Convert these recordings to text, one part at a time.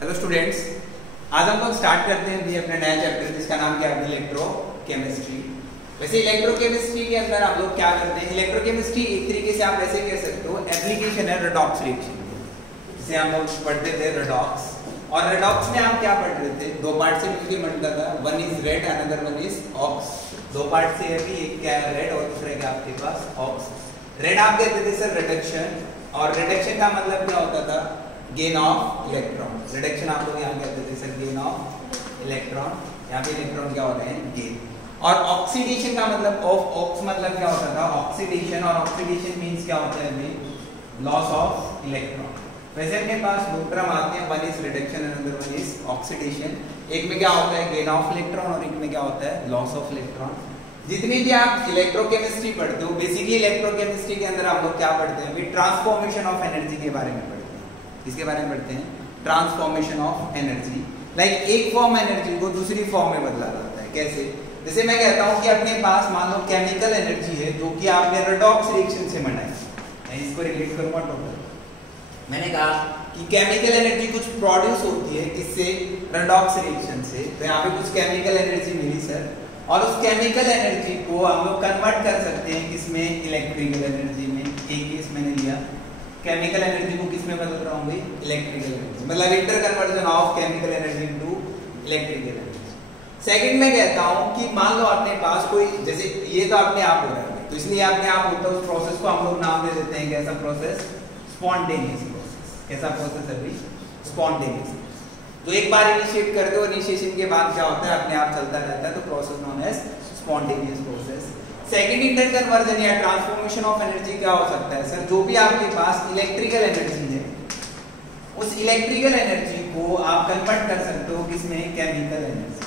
Hello students, आज हम लोग स्टार्ट करते हैं अपना नया चैप्टर जिसका नाम क्या है इलेक्ट्रोकेमिस्ट्री। वैसे इलेक्ट्रोकेमिस्ट्री के अंदर आप लोग क्या करते हैं, इलेक्ट्रोकेमिस्ट्री एक तरीके से आप ऐसे कह सकते हो एप्लीकेशन है रेडॉक्स रिएक्शन, जिसे हम लोग पढ़ते थे रेडॉक्स। और रेडॉक्स में हम क्या पढ़ रहे थे, दो पार्ट से मिलकर बनता था, one is red another one is ox. दो पार्ट से है कि एक क्या है रेड और दूसरा क्या आपके पास ऑक्स। रेड आप कहते थे सर रिडक्शन, और रिडक्शन का मतलब क्या होता था गेन ऑफ इलेक्ट्रॉन। रिडक्शन आप लोग यहाँ कहते थे सर गेन ऑफ इलेक्ट्रॉन, यहाँ पे इलेक्ट्रॉन क्या हो रहे हैं गेन। और ऑक्सीडेशन का मतलब ऑफ ऑक्स मतलब क्या होता था ऑक्सीडेशन, और ऑक्सीडेशन मींस क्या होता है लॉस ऑफ इलेक्ट्रॉन। वैसे अपने पास दो टर्म आते हैं, one is reduction and other one is oxidation. एक में क्या होता है गेन ऑफ इलेक्ट्रॉन और एक में क्या होता है लॉस ऑफ इलेक्ट्रॉन। जितनी भी आप इलेक्ट्रोकेमिस्ट्री पढ़ते हो, बेसिकली इलेक्ट्रोकेमिस्ट्री के अंदर आप लोग क्या पढ़ते हैं, ट्रांसफॉर्मेशन ऑफ एनर्जी के बारे में पढ़ते हैं। किसके बारे में पढ़ते हैं, ट्रांसफॉर्मेशन ऑफ एनर्जी। लाइक एक फॉर्म एनर्जी को दूसरी फॉर्म में बदला जाता है। कैसे, जैसे मैं कहता हूं कि अपने पास मान लो केमिकल एनर्जी है जो कि आपने रेडॉक्स रिएक्शन से बनाई। मैं इसको रिलेट करूंगा टोटल। मैंने कहा कि केमिकल एनर्जी कुछ प्रोड्यूस होती है किससे, रेडॉक्स रिएक्शन से। तो यहाँ पे कुछ केमिकल एनर्जी मिली सर, और उस केमिकल एनर्जी को हम लोग कन्वर्ट कर सकते हैं किसमें, इलेक्ट्रिकल एनर्जी में। एक केस मैंने लिया, केमिकल एनर्जी को किसमें बदल रहा हूँ, इलेक्ट्रिकल एनर्जी, मतलब inter conversion of chemical energy into electrical energy. Second में कहता हूँ कि मान लो अपने पास कोई, जैसे ये तो अपने आप हो रहा है, तो इसलिए अपने आप होता है, उस प्रोसेस को हम लोग नाम दे देते हैं कैसा प्रोसेस, स्पॉन्टेनियस प्रोसेस। कैसा प्रोसेस अभी, स्पॉन्टेनियस। तो एक बार इनिशिएट कर दो, इनिशिएशन के बाद क्या होता है अपने आप चलता रहता है, तो process known as spontaneous process. Second interconversion या ट्रांसफॉर्मेशन ऑफ एनर्जी क्या हो सकता है सर, जो भी आपके पास इलेक्ट्रिकल एनर्जी है उस इलेक्ट्रिकल एनर्जी को आप कन्वर्ट कर सकते हो किसमें, केमिकल एनर्जी।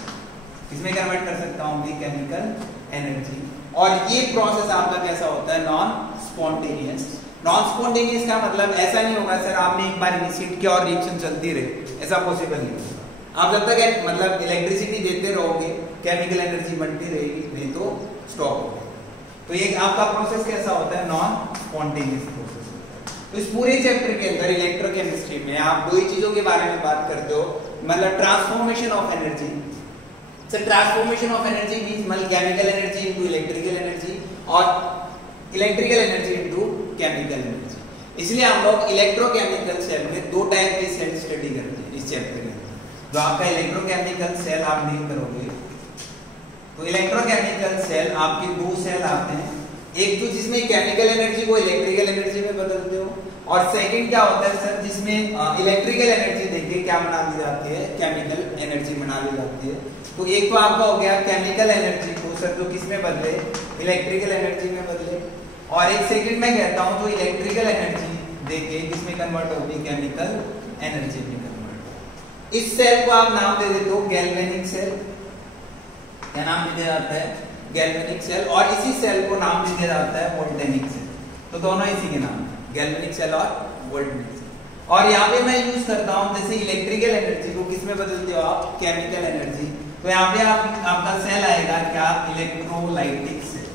किसमें कन्वर्ट कर सकता हूँ, केमिकल एनर्जी। और ये प्रोसेस आपका कैसा होता है, नॉन स्पॉन्टेनियस। नॉन स्पॉन्टेनियस का मतलब ऐसा नहीं होगा सर आपने एक बार इनिशिएट किया और रिएक्शन चलती रहे, ऐसा पॉसिबल नहीं होगा। आप जब तक मतलब इलेक्ट्रिसिटी देते रहोगे केमिकल एनर्जी बनती रहेगी, नहीं तो स्टॉप होगा। तो ये आपका प्रोसेस कैसा होता है, नॉन स्पॉन्टेनियस प्रोसेस होता है। तो इस पूरे चैप्टर के अंदर इलेक्ट्रोकेमिस्ट्री में आप दो ही चीजों के बारे में बात करते हो, मतलब transformation of energy. Sir transformation of energy means मतलब chemical energy into electrical energy और electrical energy into chemical energy. इसलिए हम लोग इलेक्ट्रोकेमिकल सेल में दो टाइप के सेल स्टडी करते हैं इस चैप्टर के अंदर। जो आपका इलेक्ट्रोकेमिकल सेल आप डील करोगे, तो इलेक्ट्रोकेमिकल सेल आपके दो सेल आते हैं, एक तो जिसमें केमिकल एनर्जी को इलेक्ट्रिकल एनर्जी में बदलते हो, और सेकंड क्या होता है सर जिसमें इलेक्ट्रिकल एनर्जी देके क्या बना दी जाती है, केमिकल एनर्जी बना दी जाती है। तो एक तो आपका हो गया केमिकल एनर्जी को सर जो किसमें बदले, इलेक्ट्रिकल एनर्जी में बदले, और एक सेकंड में कहता हूं जो इलेक्ट्रिकल एनर्जी देके किसमें कन्वर्ट होगी, केमिकल एनर्जी में कन्वर्ट। इस सेल को आप नाम दे देते हो गैल्वेनिक सेल। क्या नाम दिया जाता है, गैल्वेनिक सेल। और इसी सेल को नाम दिया जाता है वोल्टेनिक सेल। तो दोनों इसी के नाम, गैल्वेनिक सेल और वोल्टेनिक सेल। और यहाँ पे मैं यूज करता हूँ जैसे इलेक्ट्रिकल एनर्जी को किसमें बदलते हो आप, केमिकल एनर्जी। तो यहाँ पे आपका सेल आएगा क्या, इलेक्ट्रोलाइटिक सेल।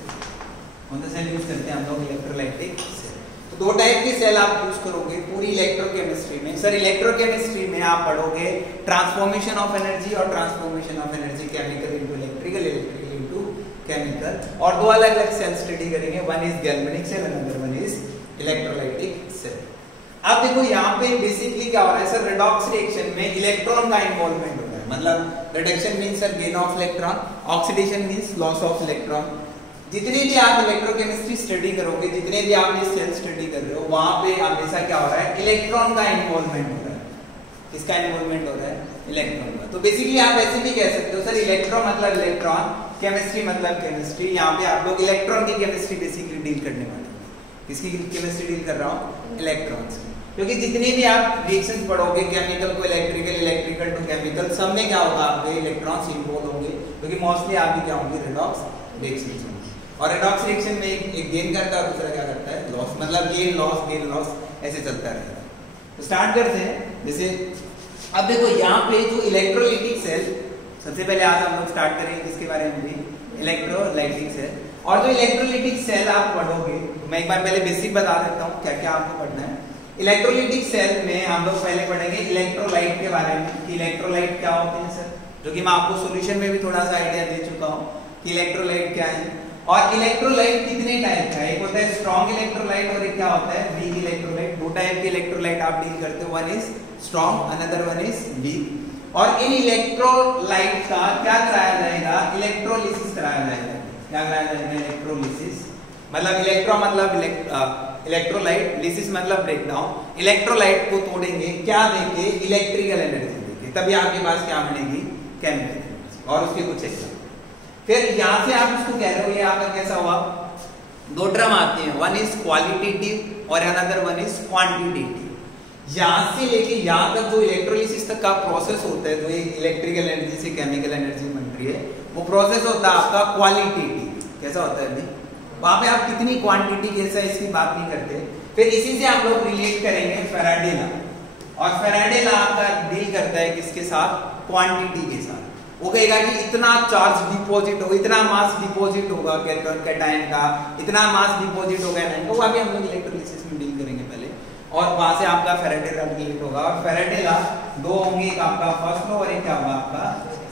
कौन सा सेल यूज करते हैं हम लोग, इलेक्ट्रोलाइटिक सेल। तो दो टाइप के सेल आप यूज करोगे पूरी इलेक्ट्रोकेमिस्ट्री में। सर इलेक्ट्रोकेमिस्ट्री में आप पढ़ोगे ट्रांसफॉर्मेशन ऑफ एनर्जी और transformation of energy chemical into electrical, electrical into chemical. और दो अलग अलग सेल स्टडी करेंगे, one is galvanic cell and other one is electrolytic cell. अब देखो यहाँ पे बेसिकली क्या हो रहा है सर, रेडॉक्स रिएक्शन में इलेक्ट्रॉन का इन्वॉल्वमेंट होता है। मतलब reduction means sir gain of electron, oxidation means loss of electron. जितनी भी आप इलेक्ट्रोकेमिस्ट्री स्टडी करोगे, जितने भी आप ये सेल स्टडी कर रहे हो, वहां पे हमेशा क्या हो रहा है, इलेक्ट्रॉन का इन्वॉल्वमेंट हो रहा है। किसका इन्वॉल्वमेंट हो रहा है, इलेक्ट्रॉन का। तो बेसिकली आप ऐसे भी कह सकते हो सर इलेक्ट्रॉन मतलब इलेक्ट्रॉन, केमिस्ट्री मतलब केमिस्ट्री। यहाँ पे आप लोग इलेक्ट्रॉन की केमिस्ट्री बेसिकली डील करने वाले। किसकी केमिस्ट्री डील कर रहा हूँ, इलेक्ट्रॉन्स। क्योंकि जितने भी आप रिएक्शंस पढ़ोगे केमिकल को इलेक्ट्रिकल, इलेक्ट्रिकल टू केमिकल, सब में क्या होगा आपके इलेक्ट्रॉन्स इन्वॉल्व होंगे, क्योंकि मोस्टली आपकी क्या होंगे, रेडॉक्स रिएक्शंस होंगे। और रेडॉक्स रिएक्शन में एक गेन करता है, दूसरा क्या करता है, लॉस। मतलब गेन लॉस ऐसे चलता रहेगा। तो स्टार्ट करते हैं। जैसे अब देखो यहाँ पे जो इलेक्ट्रोलाइटिक सेल, सबसे पहले आज हम लोग स्टार्ट करेंगे किसके बारे में भी, इलेक्ट्रोलाइटिक सेल। और जो इलेक्ट्रोलाइटिक सेल आप पढ़ोगे, मैं एक बार पहले बेसिक बता देता हूँ क्या क्या आपको पढ़ना है। इलेक्ट्रोलाइटिक सेल में हम लोग पहले पढ़ेंगे इलेक्ट्रोलाइट के इसके बारे में कि इलेक्ट्रोलाइट क्या होते हैं सर, जो कि मैं आपको सॉल्यूशन में भी थोड़ा सा आइडिया दे चुका हूँ कि इलेक्ट्रोलाइट क्या है। और इलेक्ट्रोलाइट कितने टाइप का है, एक होता है स्ट्रॉन्ग इलेक्ट्रोलाइट और एक क्या होता है वीक इलेक्ट्रोलाइट। दो टाइप के इलेक्ट्रोलाइट आप डील करते हो, one is strong another one is week. और इन इलेक्ट्रोलाइट का क्या कराया जाएगा, इलेक्ट्रोलिसिस कराया जाएगा। क्या कराया जाएगा, इलेक्ट्रोलिसिस। मतलब इलेक्ट्रो मतलब इलेक्ट्रोलाइट, लिसिस मतलब ब्रेकडाउन। इलेक्ट्रोलाइट को तोड़ेंगे क्या देके, इलेक्ट्रिकल एनर्जी देके, तभी आपके पास क्या बनेगी, केमिकल एनर्जी। और उसके कुछ एग्जांपल फिर यहां से आप इसको कह रहे हो, ये आपका कैसा हुआ, दो टर्म आते हैं, वन इज क्वालिटेटिव और अनदर वन इज क्वांटिटेटिव। यहां से लेके यहां तक जो इलेक्ट्रोलिसिस तक का प्रोसेस होता है, जो इलेक्ट्रिकल एनर्जी से केमिकल एनर्जी बन रही है, वो प्रोसेस होता है आपका क्वालिटेटिव। कैसा होता है अभी, वहां पे आप कितनी क्वांटिटी कैसा है इसकी बात नहीं करते। फिर इसी से हम लोग रिलेट करेंगे फैराडे लॉ, और फैराडे लॉ आपका डील करता है किसके साथ, क्वांटिटी के साथ। वो कहेगा कि इतना चार्ज डिपॉजिट होगा, इतना मास डिपॉजिट होगा कैटायन का, इतना मास डिपॉजिट होगा एनायन का। वो अभी हम लोग इलेक्ट्रोलिसिस में डील करेंगे पहले, और वहां से आपका फैराडे लॉ रिलेट होगा। और फैराडे लॉ दो होंगे, एक आपका फर्स्ट लॉ और एक क्या होगा आपका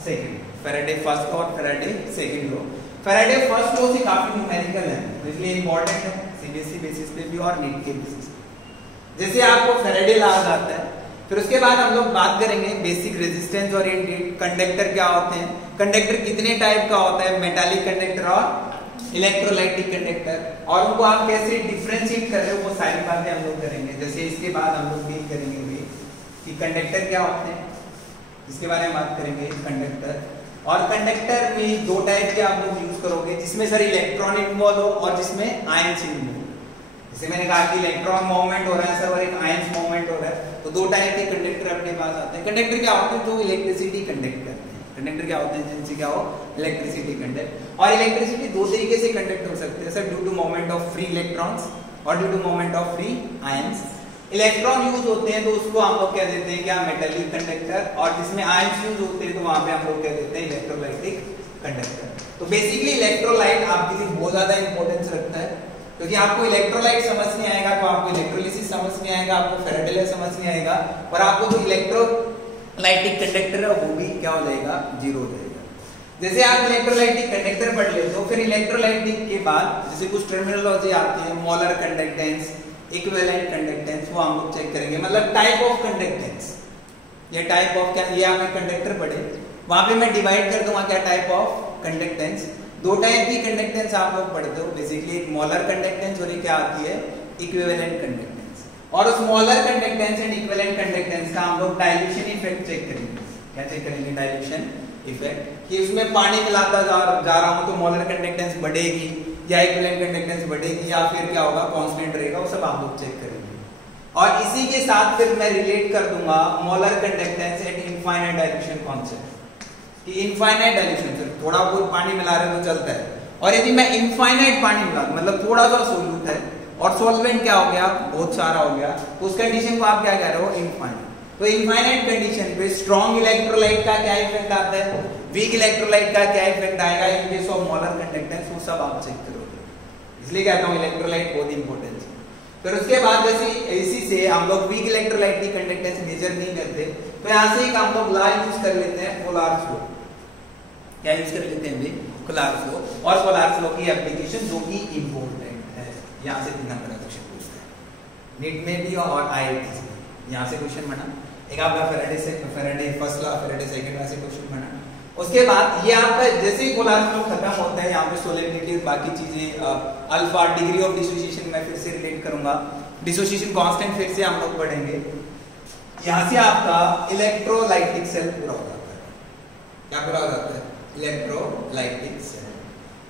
सेकंड, फैराडे फर्स्ट लॉ और Faraday second law. Faraday first law से काफी न्यूमेरिकल है, तो इसलिए इंपॉर्टेंट है सीबीएसई बेसिस पे भी और नीट के बेसिस पे। जैसे आपको फैराडे लॉ आता है, फिर उसके बाद हम लोग बात करेंगे बेसिक रेजिस्टेंस ओरिएंटेड। कंडक्टर क्या होते हैं, कंडक्टर कितने टाइप का होता है, मेटालिक कंडक्टर और इलेक्ट्रोलाइटिक कंडक्टर, और उनको आप कैसे डिफरेंशिएट कर रहे हो, वो सारी बातें हम लोग करेंगे। जैसे इसके बाद हम लोग डील करेंगे कि कंडक्टर क्या होते हैं, इसके बारे में बात करेंगे कंडक्टर। और कंडक्टर में दो टाइप के आप लोग यूज करोगे, जिसमें सर इलेक्ट्रॉन इन्वॉल्व हो और जिसमें आयंस इन्वॉल्व। जैसे मैंने कहा कि इलेक्ट्रॉन मूवमेंट हो रहा है सर और एक आयंस मूवमेंट हो रहा है, तो दो टाइप के कंडक्टर अपने पास आते हैं। कंडक्टर क्या होते हैं, जो इलेक्ट्रिसिटी कंडक्ट करते हैं। कंडक्टर क्या होते हैं, जिनसे क्या हो, इलेक्ट्रिसिटी कंडक्ट। और इलेक्ट्रिसिटी दो तरीके से कंडक्ट हो सकते हैं sir, due to movement of free electrons और due to movement of free ions. Electron use होते हैं तो उसको हम लोग कह देते हैं क्या, मेटालिक कंडक्टर, और जिसमें आयंस यूज होते हैं तो वहां पे हम लोग कह देते हैं इलेक्ट्रोलाइटिक कंडक्टर। तो बेसिकली इलेक्ट्रोलाइट आपके लिए बहुत ज्यादा इंपॉर्टेंस रखता है, क्योंकि आपको इलेक्ट्रोलाइट समझ नहीं आएगा तो आपको इलेक्ट्रोलिसिस समझ नहीं आएगा, आपको फैराडे लॉ समझ नहीं आएगा, और आपको जो इलेक्ट्रोलाइटिक कंडक्टर है वो भी क्या हो जाएगा, जीरो हो जाएगा। जैसे आप इलेक्ट्रोलाइटिक कंडक्टर पढ़ लेते हो, फिर इलेक्ट्रोलाइटिक के बाद जैसे कुछ टर्मिनोलॉजी आती है, मोलर कंडक्टेंस, इक्विवेलेंट कंडक्टेंस, वो हम लोग चेक करेंगे। मतलब टाइप ऑफ कंडक्टेंस, ये टाइप ऑफ क्या, ये आपने कंडक्टर पढ़े, वहां पे मैं डिवाइड कर दूंगा क्या टाइप ऑफ कंडक्टेंस। दो टाइप की कंडक्टेंस आप लोग पढ़ते हो बेसिकली, एक मोलर कंडक्टेंस और एक क्या आती है, इक्विवेलेंट कंडक्टेंस। और उस molar conductance and equivalent conductance का हम लोग डाइल्यूशन इफेक्ट चेक करेंगे। क्या चेक करेंगे, डाइल्यूशन इफेक्ट, कि उसमें पानी मिलाता जा रहा हूं तो मोलर कंडक्टेंस बढ़ेगी या इक्विवेलेंट कंडक्टेंस बढ़ेगी या फिर क्या होगा, कांस्टेंट रहेगा, वो सब आप लोग चेक करेंगे। और इसी के साथ फिर मैं रिलेट कर दूंगा molar conductance and infinite dilution concept, कि इनफाइनाइट डाइल्यूशन से थोड़ा बहुत पानी मिला रहे तो चलता है, और यदि मैं इनफाइनाइट पानी मिला मतलब थोड़ा सा सोल्यूट है और सॉल्वेंट क्या हो गया, बहुत सारा हो गया, तो उस कंडीशन को आप क्या कह रहे हो, इनफाइनाइट। तो इनफाइनाइट कंडीशन पे स्ट्रॉन्ग इलेक्ट्रोलाइट का क्या इफेक्ट आता है, वीक इलेक्ट्रोलाइट का क्या इफेक्ट आएगा, in case of molar conductance, वो सब आप चेक करोगे। इसलिए कहता हूं इलेक्ट्रोलाइट बहुत इंपॉर्टेंट है। फिर उसके बाद जैसे इसी से हम लोग वीक इलेक्ट्रोलाइट की कंडक्टेंस मेजर नहीं करते, तो यहां से एक हम लोग लॉ यूज कर लेते हैं, कोलार्स लॉ। क्या यूज कर लेते हैं, कोलार्स लॉ। और कोलार्स लॉ की एप्लीकेशन जो कि इंपॉर्टेंट है, यहां से 3 नंबर का क्वेश्चन पूछता है नीट में भी और आईआईटी में, यहां से क्वेश्चन बना। एक आपका Faraday first law, Faraday second law से क्वेश्चन बना। उसके बाद ये आपका जैसे ही कोलार्स लॉ खत्म होता है, यहाँ पे सोलेबिलिटी और बाकी चीजें, अल्फा डिग्री ऑफ डिसोसिएशन मैं फिर से रिलेट करूंगा, डिसोसिएशन कांस्टेंट फिर से हम लोग पढ़ेंगे। यहाँ से आपका इलेक्ट्रोलाइटिक सेल पूरा हो जाता है। क्या पूरा हो जाता है, इलेक्ट्रोलाइटिक सेल।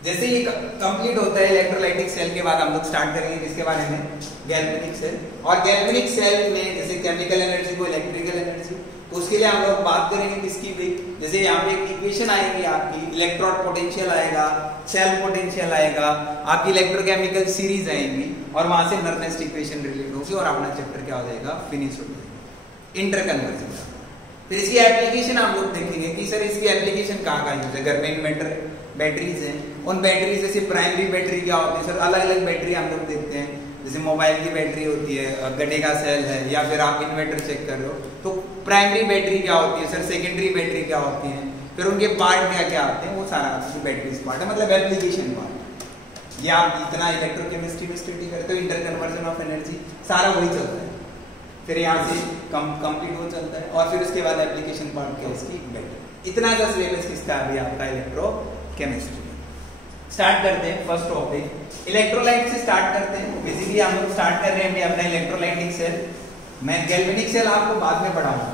जैसे ये कंप्लीट होता है इलेक्ट्रोलाइटिक सेल के बाद हम लोग स्टार्ट करेंगे किसके बारे में, गैल्वेनिक सेल। और गैल्वेनिक सेल में जैसे केमिकल एनर्जी को इलेक्ट्रिकल एनर्जी, तो उसके लिए हम लोग बात करेंगे किसकी भी, जैसे यहाँ पे एक इक्वेशन आएगी आपकी, इलेक्ट्रोड पोटेंशियल आएगा, सेल पोटेंशियल आएगा, आपकी इलेक्ट्रोकेमिकल सीरीज आएंगी, और वहां से नर्नेस्ट इक्वेशन रिलेट होगी और अपना चैप्टर क्या हो जाएगा, फिनिश हो जाएगा, इंटरकन्वर्जन का। फिर इसकी एप्लीकेशन आप लोग देखेंगे कि सर इसकी एप्लीकेशन कहाँ यूज है। घर में इन्वर्टर बैटरीज हैं, उन बैटरी जैसे प्राइमरी बैटरी क्या होती है सर, अलग अलग बैटरी हम लोग देखते हैं, जैसे मोबाइल की बैटरी होती है, गड्ढे का सेल है, या फिर आप इन्वर्टर चेक कर रहे हो, तो प्राइमरी बैटरी क्या होती है सर, सेकेंडरी बैटरी क्या होती है, फिर उनके पार्ट क्या क्या आते हैं, वो सारा आपकी बैटरी पार्ट है, मतलब एप्लीकेशन पार्ट। ये आप इतना इलेक्ट्रोकेमिस्ट्री में स्टडी करते हो, इंटर कन्वर्जन ऑफ एनर्जी सारा वही चलता है, फिर यहाँ से कंप्लीट हो चलता है, और फिर उसके बाद एप्लीकेशन पार्ट क्या इसकी बैटरी। इतना सा सिलेबस किसका अभी आपका इलेक्ट्रोकेमिस्ट्री। स्टार्ट करते हैं फर्स्ट टॉपिक इलेक्ट्रोलाइट से स्टार्ट करते हैं। बेसिकली हम लोग स्टार्ट कर रहे हैं अभी अपना इलेक्ट्रोलाइटिक सेल। मैं गैल्वेनिक सेल आपको बाद में पढ़ाऊंगा,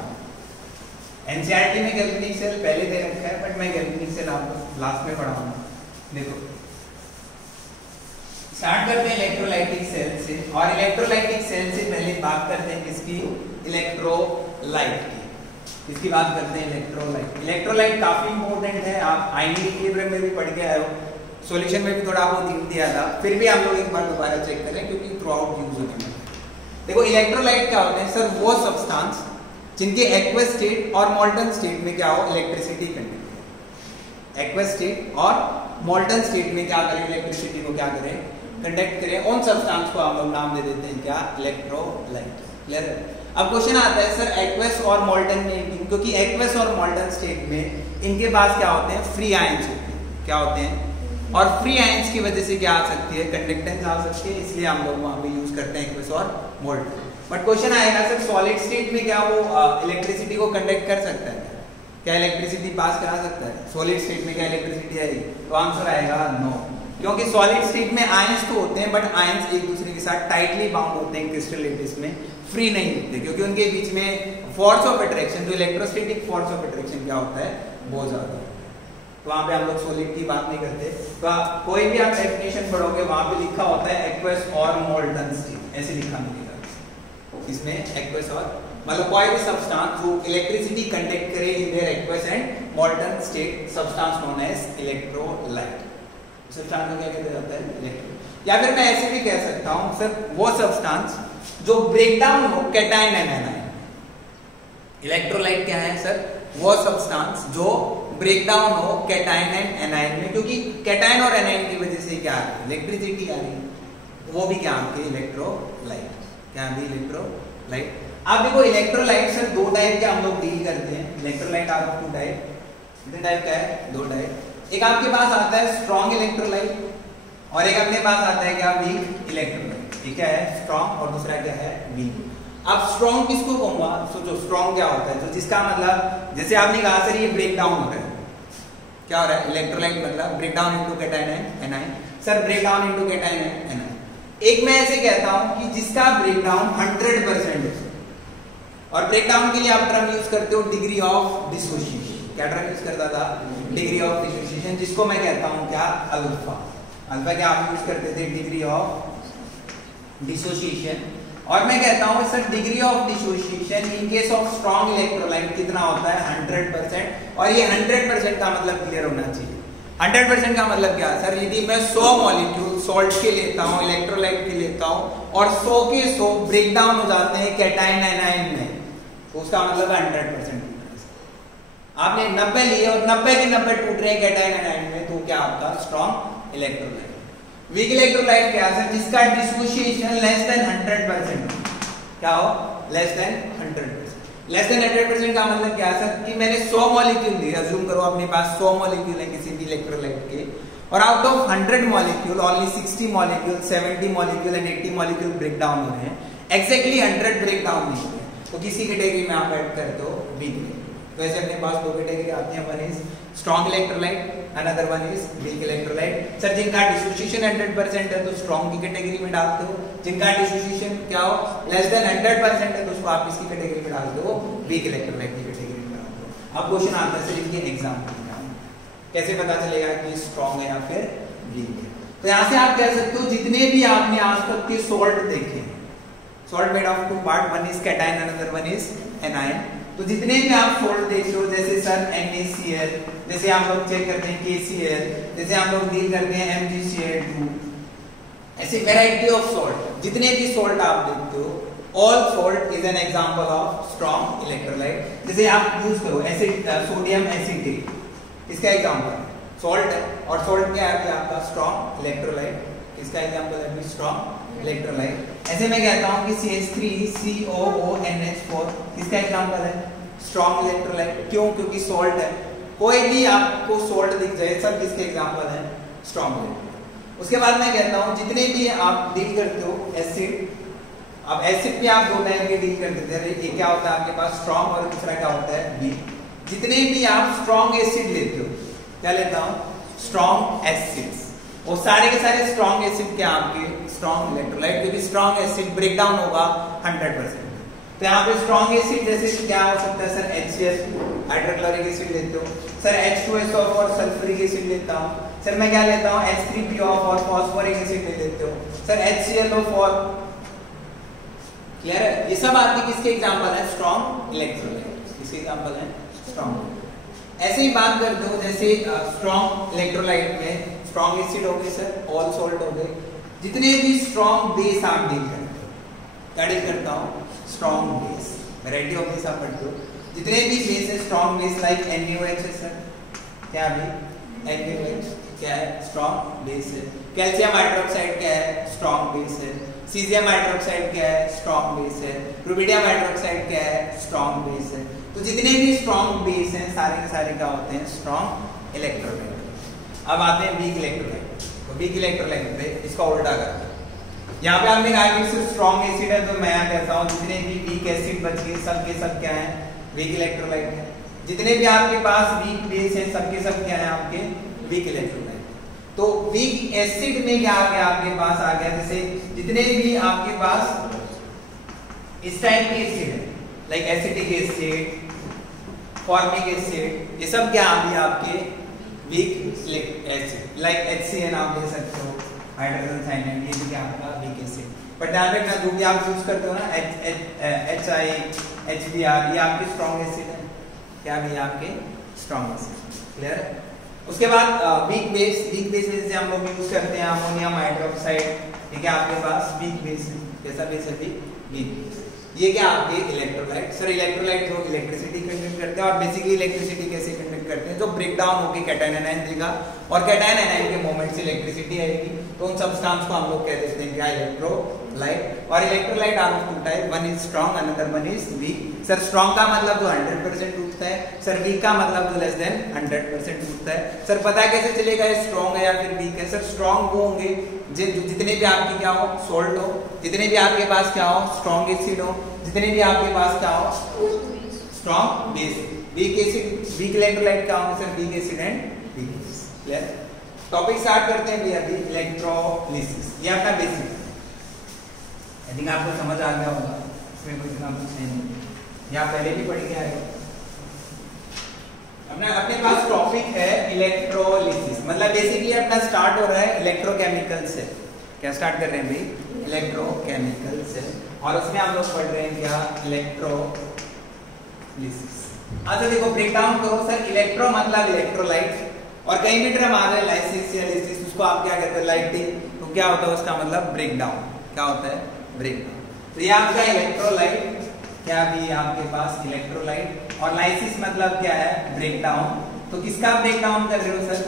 एनसीईआरटी में गैल्वेनिक सेल पहले दे रखा है, बट मैं गैल्वेनिक सेल आपको लास्ट में पढ़ाऊंगा। देखो स्टार्ट करते हैं इलेक्ट्रोलाइटिक सेल से, और इलेक्ट्रोलाइटिक सेल से पहले बात करते हैं किसकी, इलेक्ट्रोलाइट की। इसकी बात करते हैं इलेक्ट्रोलाइट। इलेक्ट्रोलाइट काफी इंपॉर्टेंट है, आप आयनिक इक्विलिब्रियम में भी पढ़ के आए हो, सॉल्यूशन में भी थोड़ा बहुत हिंट दिया था, फिर भी हम लोग एक बार दोबारा चेक करें क्योंकि थ्रू आउट यूज होने में। देखो इलेक्ट्रोलाइट क्या होते हैं सर, वो सब्सटेंस जिनके एक्वस स्टेट और मोल्टन स्टेट में क्या हो, इलेक्ट्रिसिटी कंडक्ट करें। एक्वस स्टेट और मोल्टन स्टेट में क्या करें, इलेक्ट्रिसिटी को क्या करें, कंडक्ट करें। उन सब्सटेंस को हम लोग नाम दे देते हैं क्या, इलेक्ट्रोलाइट। क्लियर है? अब क्वेश्चन आता है सर एक्वस और मोल्टन में, क्योंकि एक्वस और मोल्टन स्टेट में इनके पास क्या होते हैं, फ्री आयंस होते हैं। क्या होते हैं? और फ्री आयंस की वजह से क्या आ सकती है, कंडक्टेंस आ सकती है, इसलिए हम लोग वहां पे यूज करते हैं एक्वस और मोल्टन। बट क्वेश्चन आएगा सर सॉलिड स्टेट में क्या वो इलेक्ट्रिसिटी को कंडक्ट कर सकता है, क्या इलेक्ट्रिसिटी पास करा सकता है? सॉलिड स्टेट में क्या इलेक्ट्रिसिटी आएगी? तो आंसर आएगा नो, क्योंकि सॉलिड स्टेट में आयंस तो होते हैं, बट आयंस एक दूसरे के साथ टाइटली बाउंड होते हैं क्रिस्टल लेटिस में, फ्री नहीं होते, क्योंकि उनके बीच में फोर्स ऑफ अट्रैक्शन, जो इलेक्ट्रोस्टैटिक फोर्स ऑफ अट्रैक्शन क्या होता है, बहुत ज्यादा। तो वहां पे हम लोग सॉलिड की बात नहीं करते। तो आप कोई भी आप डेफिनेशन पढ़ोगे वहां पे लिखा होता है एक्वस और मोल्टन स्टेट, ऐसे लिखा मिलेगा इसमें, एक्वस और मतलब कोई भी सब्सटेंस जो इलेक्ट्रिसिटी कंडक्ट करे in their aqueous and molten state, substance known as electrolyte. Substance को क्या कहते जाता है, इलेक्ट्रो। या फिर मैं ऐसे भी कह सकता हूं सर वो सब्सटेंस जो ब्रेक डाउन हो कैटायन एंड एनायन। इलेक्ट्रोलाइट क्या है सर, वो सब्सटेंस जो ब्रेक डाउन हो कैटायन एंड एनायन में, क्योंकि कैटायन और एनायन की वजह से क्या आ रही है, इलेक्ट्रिसिटी आ रही है, वो भी क्या आपके इलेक्ट्रोलाइट, क्या भी इलेक्ट्रोलाइट। अब देखो इलेक्ट्रोलाइट सर दो टाइप के हम लोग डील करते हैं। Electrolyte are of two type, कितने टाइप का है, दो टाइप। एक आपके पास आता है स्ट्रॉन्ग इलेक्ट्रोलाइट, और एक अपने पास आता है क्या, वीक इलेक्ट्रोलाइट। ठीक है, स्ट्रॉन्ग और दूसरा क्या है, वीक। अब स्ट्रॉन्ग किसको कहूंगा, सोचो स्ट्रॉन्ग क्या होता है, तो जिसका मतलब जैसे आपने कहा सर ये ब्रेक डाउन हो रहा है, क्या हो रहा है, इलेक्ट्रोलाइट मतलब break down into cation and anion. Sir break down into cation and anion. एक मैं ऐसे कहता हूं कि जिसका ब्रेक डाउन 100% है, और ब्रेक डाउन के लिए आप टर्म यूज करते हो डिग्री ऑफ डिसोसिएशन। क्या टर्म यूज करता था, डिग्री ऑफ डिसोसिएशन, जिसको मैं कहता हूं क्या, अल्फा। अल्फा क्या आप यूज करते थे, डिग्री ऑफ डिसोसिएशन। और मैं कहता हूं sir degree of dissociation in case of strong electrolyte कितना होता है, 100%। और ये 100% का मतलब क्लियर होना चाहिए। 100% का मतलब क्या है सर, यदि मैं 100 मॉलिक्यूल सॉल्ट के लेता हूं, इलेक्ट्रोलाइट के लेता हूं, और 100 के 100 ब्रेक डाउन हो जाते हैं कैटायन एनायन में, तो उसका मतलब है 100%। आपने 90 लिए और 90 के 90 टूट रहे हैं कैटायन एनायन में, तो क्या आपका स्ट्रॉन्ग इलेक्ट्रोलाइट। वीक इलेक्ट्रोलाइट क्या है, जिसका डिसोसिएशन लेस देन 100%, क्या हो, लेस देन 100%। लेस देन 100% का मतलब क्या है सर, कि मैंने 100 मॉलिक्यूल लिए, अज्यूम करो अपने पास 100 मॉलिक्यूल है किसी भी इलेक्ट्रोलाइट के, और out of 100 molecule only 60 molecule, 70 molecule and 80 molecule break down हो रहे हैं, एक्जैक्टली 100 ब्रेक डाउन नहीं हुए, तो किसी कैटेगरी में आप ऐड करते हो, वीक में। तो ऐसे अपने पास दो कैटेगरी आती है, one is strong electrolyte, another one is weak electrolyte. Sir जिनका डिसोसिएशन 100% है तो स्ट्रॉन्ग की कैटेगरी में डालते हो, जिनका डिसोसिएशन क्या हो, लेस देन 100% है तो उसको आप इसकी कैटेगरी में डालते हो, वीक इलेक्ट्रोलाइट की कैटेगरी में डालते हो। अब क्वेश्चन आता है सर इनके एग्जांपल कैसे पता चलेगा कि स्ट्रॉन्ग है या फिर वीक है। तो यहां से आप कह सकते हो जितने भी आपने आज तक के सॉल्ट देखे, salt made of two part, one is cation another one is anion, तो जितने भी आप सॉल्ट देखते हो, जैसे सर NaCl, जैसे हम लोग चेक करते हैं KCl, जैसे हम लोग डील करते हैं MgCl2, ऐसे वैरायटी ऑफ सॉल्ट, जितने भी सॉल्ट आप देखते हो, all salt is an example of strong electrolyte. जैसे आप यूज करो एसिड, सोडियम एसिटेट, इसका एग्जांपल सॉल्ट है, और सॉल्ट क्या है आपका स्ट्रॉन्ग इलेक्ट्रोलाइट, इसका एग्जांपल है स्ट्रॉन्ग इलेक्ट्रोलाइट। ऐसे मैं कहता हूं कि CH3COONH4, इसका एग्जांपल है स्ट्रॉन्ग इलेक्ट्रोलाइट। क्यों? क्योंकि सॉल्ट है, कोई भी आपको सॉल्ट दिख जाए, सब किसके एग्जांपल है? Strong electrolyte. उसके बाद मैं कहता हूं जितने भी आप डील करते हो एसिड, अब एसिड भी आप दो टाइप के डील करते थे, एक क्या होता है आपके पास स्ट्रॉन्ग और दूसरा क्या होता है वीक। जितने भी आप स्ट्रॉन्ग एसिड लेते हो, क्या लेता हूं? स्ट्रॉन्ग एसिड्स, वो सारे के सारे स्ट्रॉन्ग एसिड क्या आपके? स्ट्रॉन्ग इलेक्ट्रोलाइट, क्योंकि स्ट्रॉन्ग एसिड ब्रेक डाउन होगा 100%। तो यहाँ पे स्ट्रॉन्ग एसिड जैसे क्या हो सकता है सर? HCl हाइड्रोक्लोरिक एसिड लेते हो सर, H2SO और सल्फ्यूरिक एसिड लेता हूँ सर, मैं क्या लेता हूँ? H3PO और फॉस्फोरिक एसिड ले लेते हो सर, HClO फॉर। क्लियर है? ये सब आपके किसके एग्जांपल है? Strong electrolyte. किसके एग्जांपल है? स्ट्रॉन्ग। ऐसे ही बात करते हो जैसे स्ट्रॉन्ग इलेक्ट्रोलाइट में स्ट्रॉन्ग एसिड हो गए सर, ऑल सॉल्ट हो गए, जितने भी स्ट्रॉन्ग बेस आप डील करते हो, क्या डील करता हूँ? Strong base, variety of base आप पढ़ते हो, जितने भी बेस है स्ट्रॉन्ग बेस, लाइक NaOH है सर, क्या भी NaOH क्या है? स्ट्रॉन्ग बेस है। कैल्शियम हाइड्रोक्साइड क्या है? स्ट्रॉन्ग बेस है। सीजियम हाइड्रोक्साइड क्या है? स्ट्रॉन्ग बेस है। रुबिडियम हाइड्रोक्साइड क्या है? स्ट्रॉन्ग बेस है। तो जितने भी स्ट्रॉन्ग बेस हैं सारे के सारे क्या होते हैं? Strong electrolyte. अब आते हैं वीक इलेक्ट्रोलाइट। तो वीक इलेक्ट्रोलाइट पे इसका उल्टा करते हैं। यहाँ पे आपने कहा कि सिर्फ स्ट्रॉन्ग एसिड है, तो मैं कहता हूँ जितने भी वीक एसिड बच गए सब के सब क्या है? वीक इलेक्ट्रोलाइट है। जितने भी आपके पास वीक बेस है सब के सब क्या है? आपके वीक इलेक्ट्रोलाइट। तो वीक एसिड में क्या आ गया आपके पास? आ गया जैसे जितने भी आपके पास इस टाइप के एसिड है, like acetic acid, formic acid, ये सब क्या आ गया? आपके वीक एसिड, लाइक HCN आप ले सकते हो, हाइड्रोजन साइनाइड, ये भी क्या आपका वीक एसिड। बट ध्यान रखना जो भी आप यूज करते हो ना, HI, HBr, ये आपके स्ट्रॉन्ग एसिड है, क्या भी आपके स्ट्रॉन्ग एसिड। क्लियर है? उसके बाद वीक बेस में जैसे हम लोग यूज करते हैं अमोनियम हाइड्रोक्साइड, ठीक है आपके पास वीक बेस है। कैसा बेस है? Weak base. ये क्या आपके इलेक्ट्रोलाइट। सर इलेक्ट्रोलाइट जो इलेक्ट्रिसिटी कंडक्ट करते हैं, और बेसिकली इलेक्ट्रिसिटी कैसे कंडक्ट करते हैं? जो ब्रेक डाउन होकर कैटायन एनायन देगा और कैटायन एनायन के मोमेंट से इलेक्ट्रिसिटी आएगी, तो उन सब्सटेंस को हम लोग कह देते हैं क्या? इलेक्ट्रोलाइट। और electrolyte are of two type, one is strong, another one is weak. Sir strong का मतलब जो 100% टूटता है, सर वीक का मतलब जो लेस देन 100% टूटता है। सर पता कैसे चलेगा ये स्ट्रॉन्ग है या फिर वीक है? सर स्ट्रॉन्ग वो होंगे जितने भी आपके क्या हो? सॉल्ट हो, जितने भी आपके पास क्या हो? स्ट्रॉन्ग एसिड हो, जितने भी आपके पास क्या हो? Strong base. Weak acid, weak electrolyte क्या होंगे sir? Weak acid and weak base. Clear? Topic start करते हैं भैया अभी इलेक्ट्रोलिसिस। ये अपना बेसिक, आई थिंक आपको समझ आ गया होगा, इसमें कोई इतना कुछ नहीं, या पहले भी पढ़ के आए। अपने पास टॉपिक है इलेक्ट्रोलिसिस, मतलब बेसिकली अपना स्टार्ट हो रहा है इलेक्ट्रोकेमिकल से। क्या स्टार्ट कर रहे हैं भाई? इलेक्ट्रोकेमिकल से, और उसमें हम लोग पढ़ रहे हैं क्या? इलेक्ट्रोलिसिस। अच्छा देखो ब्रेक डाउन करो सर, इलेक्ट्रो मतलब इलेक्ट्रोलाइट, और कहीं भी टर्म आ जाए लाइसिस या लिसिस, उसको आप क्या कहते हैं? लाइटिंग। तो क्या होता है उसका मतलब? Break down. क्या होता है? Break down. तो ये आपका इलेक्ट्रोलाइट, क्या भी आपके पास इलेक्ट्रोलाइट, और लाइसिस मतलब क्या है? Break down. तो किसका ब्रेक डाउन कर रहे हो सर?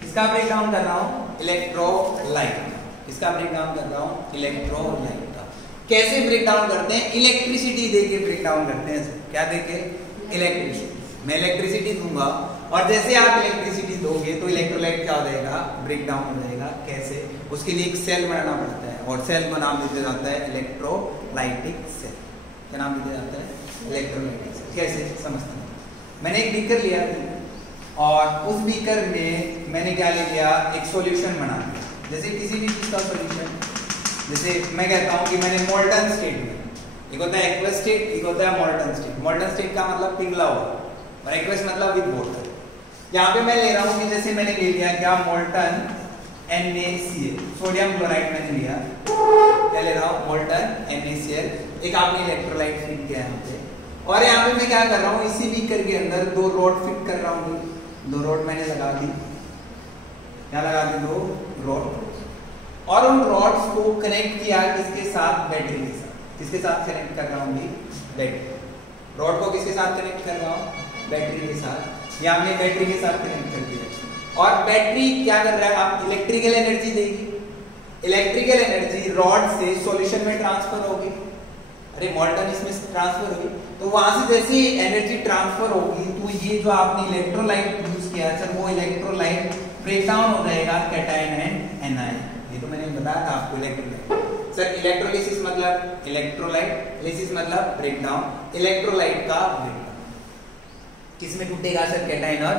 किसका ब्रेक डाउन कर रहा हूं? इलेक्ट्रोलाइट। किसका ब्रेक डाउन कर रहा हूं? इलेक्ट्रोलाइट का। कैसे ब्रेक डाउन करते हैं? इलेक्ट्रिसिटी देके ब्रेक डाउन करते हैं सर। क्या देके? इलेक्ट्रिसिटी। मैं इलेक्ट्रिसिटी दूंगा, और जैसे आप इलेक्ट्रिसिटी दोगे तो इलेक्ट्रोलाइट क्या हो जाएगा? ब्रेक डाउन हो जाएगा। कैसे? उसके लिए एक सेल बनाना पड़ता है, और सेल को नाम दिया जाता है इलेक्ट्रोलाइटिक सेल। क्या नाम दिया जाता है? Electrolytic cell. कैसे समझते हैं? मैंने एक बीकर लिया और उस बीकर में मैंने क्या ले लिया? एक सॉल्यूशन बना लिया। जैसे किसी भी चीज का सॉल्यूशन, जैसे मैं कहता हूं कि मैंने मोल्टन स्टेट में, एक होता है एक्वस स्टेट, एक होता है मोल्टन स्टेट। मोल्टन स्टेट का मतलब पिघला हुआ, और एक्वस मतलब विद वाटर। यहाँ पे मैं ले रहा हूँ कि जैसे मैंने ले लिया क्या? मोल्टन NaCl, सोडियम क्लोराइड मैंने लिया। क्या ले रहा हूँ? Molten NaCl। एक आपने इलेक्ट्रोलाइट फिट किया यहाँ पे, और यहाँ पे मैं क्या कर रहा हूँ? इसी बीकर के अंदर दो रॉड फिट कर रहा हूँ। दो रॉड मैंने लगा दी। क्या लगा दी? दो रॉड। और उन रॉड्स को कनेक्ट किया किसके साथ? बैटरी के साथ। किसके साथ कनेक्ट कर रहा हूँ? बैटरी। रॉड को किसके साथ कनेक्ट कर रहा हूँ? बैटरी के साथ। या हमने बैटरी के साथ कनेक्ट कर दिया, और बैटरी क्या कर रहा है? आप इलेक्ट्रिकल एनर्जी देगी। इलेक्ट्रिकल एनर्जी रॉड से सॉल्यूशन में ट्रांसफर होगी, अरे मोल्टन इसमें ट्रांसफर हुई, तो वहां से जैसे एनर्जी ट्रांसफर होगी तो ये जो आपने इलेक्ट्रोलाइट यूज किया सर वो इलेक्ट्रोलाइट ब्रेक डाउन हो जाएगा कैटायन एंड एनायन। ये तो मैंने बताया था आपको इलेक्ट्रोलाइट। सर इलेक्ट्रोलिसिस मतलब इलेक्ट्रोलाइट, लिसिस मतलब ब्रेक डाउन, इलेक्ट्रोलाइट का ब्रेक डाउन किसमें टूटेगा सर कैटायन और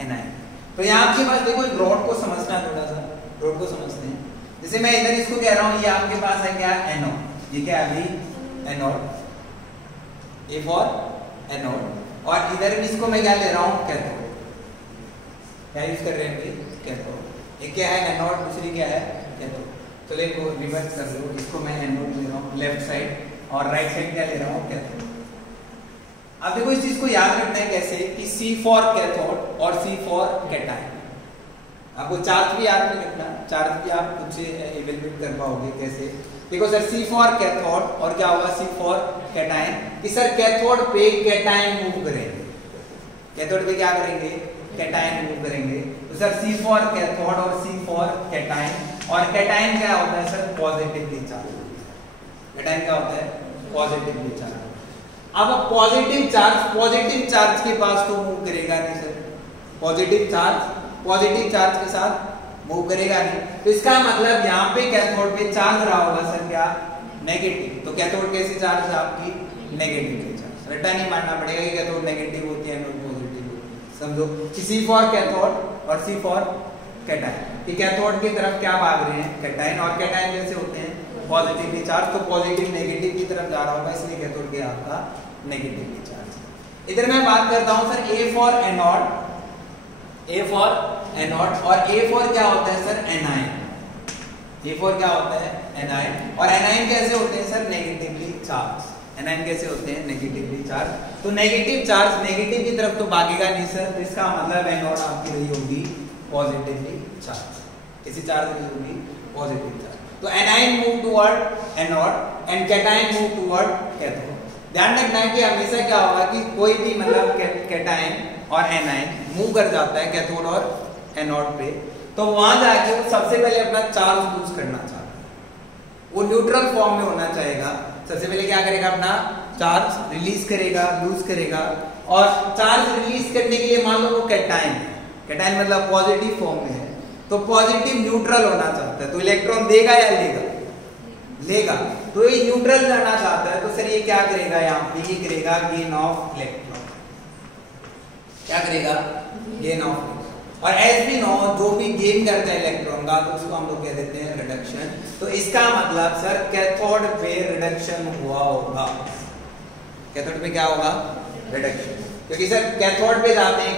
एनायन। तो यहाँ आपके पास देखो रॉड को समझना, थोड़ा सा रॉड को समझते हैं। जैसे मैं इधर इसको कह रहा हूँ ये आपके पास है क्या एनोड, ये क्या अभी एनोड, ए फॉर एनोड, और इधर इसको मैं क्या ले रहा हूँ कैथोड। क्या यूज कर रहे हैं भाई कैथोड। एक क्या है एनोड, दूसरी क्या है कैथोड। चलो इसको रिवर्स कर लो, इसको मैं एनोड ले रहा हूँ लेफ्ट साइड और राइट साइड क्या ले रहा हूँ कैथोड। अब देखो इस चीज को याद रखना है कैसे कि C फॉर कैथोड और C फॉर कैटायन। आपको चार्ज भी याद नहीं रखना, चार्ज भी आप खुद से इवेल्युएट कर पाओगे कैसे। देखो सर C फॉर कैथोड और क्या होगा C फॉर कैटायन कि सर कैथोड पे कैटायन मूव करेंगे, कैथोड पे क्या करेंगे कैटायन मूव करेंगे। तो सर C फॉर कैथोड और C फॉर कैटायन, और कैटायन क्या होता है सर पॉजिटिवली चार्ज। कैटायन क्या होता है पॉजिटिवली चार्ज। अब पॉजिटिव चार्ज के पास तो मूव करेगा नहीं सर, पॉजिटिव चार्ज के साथ मूव करेगा नहीं। तो इसका मतलब यहाँ पे कैथोड पे चार्ज रहा होगा सर क्या नेगेटिव। तो कैथोड कैसी चार्ज है आपकी नेगेटिव चार्ज। रट्टा नहीं मारना पड़ेगा कि कैथोड नेगेटिव होती है एनोड पॉजिटिव होती है। समझो कि C फॉर कैथोड और C फॉर कैटायन, कि कैथोड की तरफ क्या भाग रहे हैं कैटायन, और कैटायन कैसे होते हैं पॉजिटिवली चार्ज। तो पॉजिटिव नेगेटिव की तरफ जा रहा होगा, इसलिए कैथोड पे आपका नेगेटिवली चार्ज। इधर मैं बात करता हूं sir A for anode, A for anode, और A फॉर क्या होता है सर एनायन। A फॉर क्या होता है एनायन, और एनायन कैसे होते हैं सर नेगेटिवली चार्ज। एनायन कैसे होते हैं नेगेटिवली चार्ज। तो नेगेटिव चार्ज नेगेटिव की तरफ तो भागेगा नहीं सर, तो इसका मतलब एनोड आपकी रही होगी पॉजिटिवली चार्ज। किसी चार्ज रही होगी पॉजिटिव चार्ज। तो anion move toward anode and cation move toward cathode. ध्यान रखना है कि हमेशा क्या होगा कि कोई भी मतलब कैटायन और एनायन मूव कर जाता है कैथोड और एनोड पे, तो वहां जाके वो सबसे पहले अपना चार्ज लूज करना चाहता है, वो न्यूट्रल फॉर्म में होना चाहेगा। सबसे पहले क्या करेगा अपना चार्ज रिलीज करेगा, लूज करेगा, और चार्ज रिलीज करने के लिए मान लो वो कैटायन है, कैटायन मतलब पॉजिटिव फॉर्म में है, तो पॉजिटिव न्यूट्रल होना चाहता है, तो इलेक्ट्रॉन देगा या लेगा। तो ये न्यूट्रल जाना चाहता है, तो सर ये क्या करेगा यहाँ पे ये करेगा गेन ऑफ इलेक्ट्रॉन। क्या करेगा गेन ऑफ इलेक्ट्रॉन। और एज वी नो जो भी गेन करता है इलेक्ट्रॉन का तो उसको हम लोग कह देते हैं रिडक्शन। तो इसका मतलब सर कैथोड पे रिडक्शन हुआ होगा। कैथोड पे क्या होगा रिडक्शन, क्योंकि सर कैथोड पे जाते हैं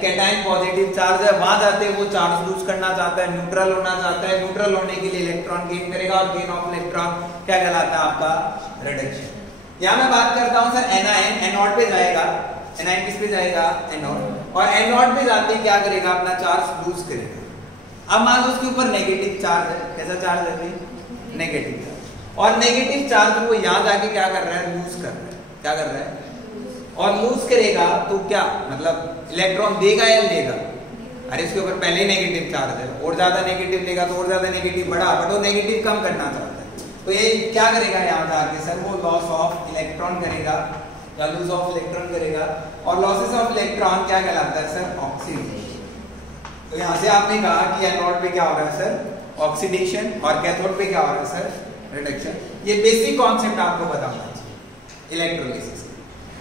कैटायन पॉजिटिव चार्ज है, वहां जाते हैं वो चार्ज लूज करना चाहता है, न्यूट्रल होना चाहता है, न्यूट्रल होने के लिए इलेक्ट्रॉन गेन करेगा, और गेन ऑफ इलेक्ट्रॉन क्या कहलाता है आपका रिडक्शन। यहाँ मैं बात करता हूँ सर एनायन एनोड पे जाएगा, एनायन किस पे जाएगा एनोड, और एनोड पे जाते ही क्या करेगा अपना चार्ज लूज करेगा। अब मान लो उसके ऊपर नेगेटिव चार्ज है, कैसा चार्ज है नेगेटिव चार्ज, और नेगेटिव चार्ज वो यहाँ जाके क्या कर रहा है लूज कर रहा है, क्या कर रहा है और लूज करेगा, तो क्या मतलब इलेक्ट्रॉन देगा या लेगा। अरे इसके ऊपर पहले ही नेगेटिव चार्ज है, और ज्यादा नेगेटिव लेगा तो और ज्यादा नेगेटिव बढ़ा, बट वो नेगेटिव कम करना चाहता है, तो ये क्या करेगा यहाँ जाके सर वो लॉस ऑफ इलेक्ट्रॉन करेगा या लूज ऑफ इलेक्ट्रॉन करेगा, और लॉसेस ऑफ इलेक्ट्रॉन क्या कहलाता है सर ऑक्सीडेशन। तो यहाँ से आपने कहा कि एनोड पे क्या हो रहा है सर ऑक्सीडेशन, और कैथोड पे क्या हो रहा है सर रिडक्शन। ये बेसिक कॉन्सेप्ट आपको बताना चाहिए इलेक्ट्रोलिसिस।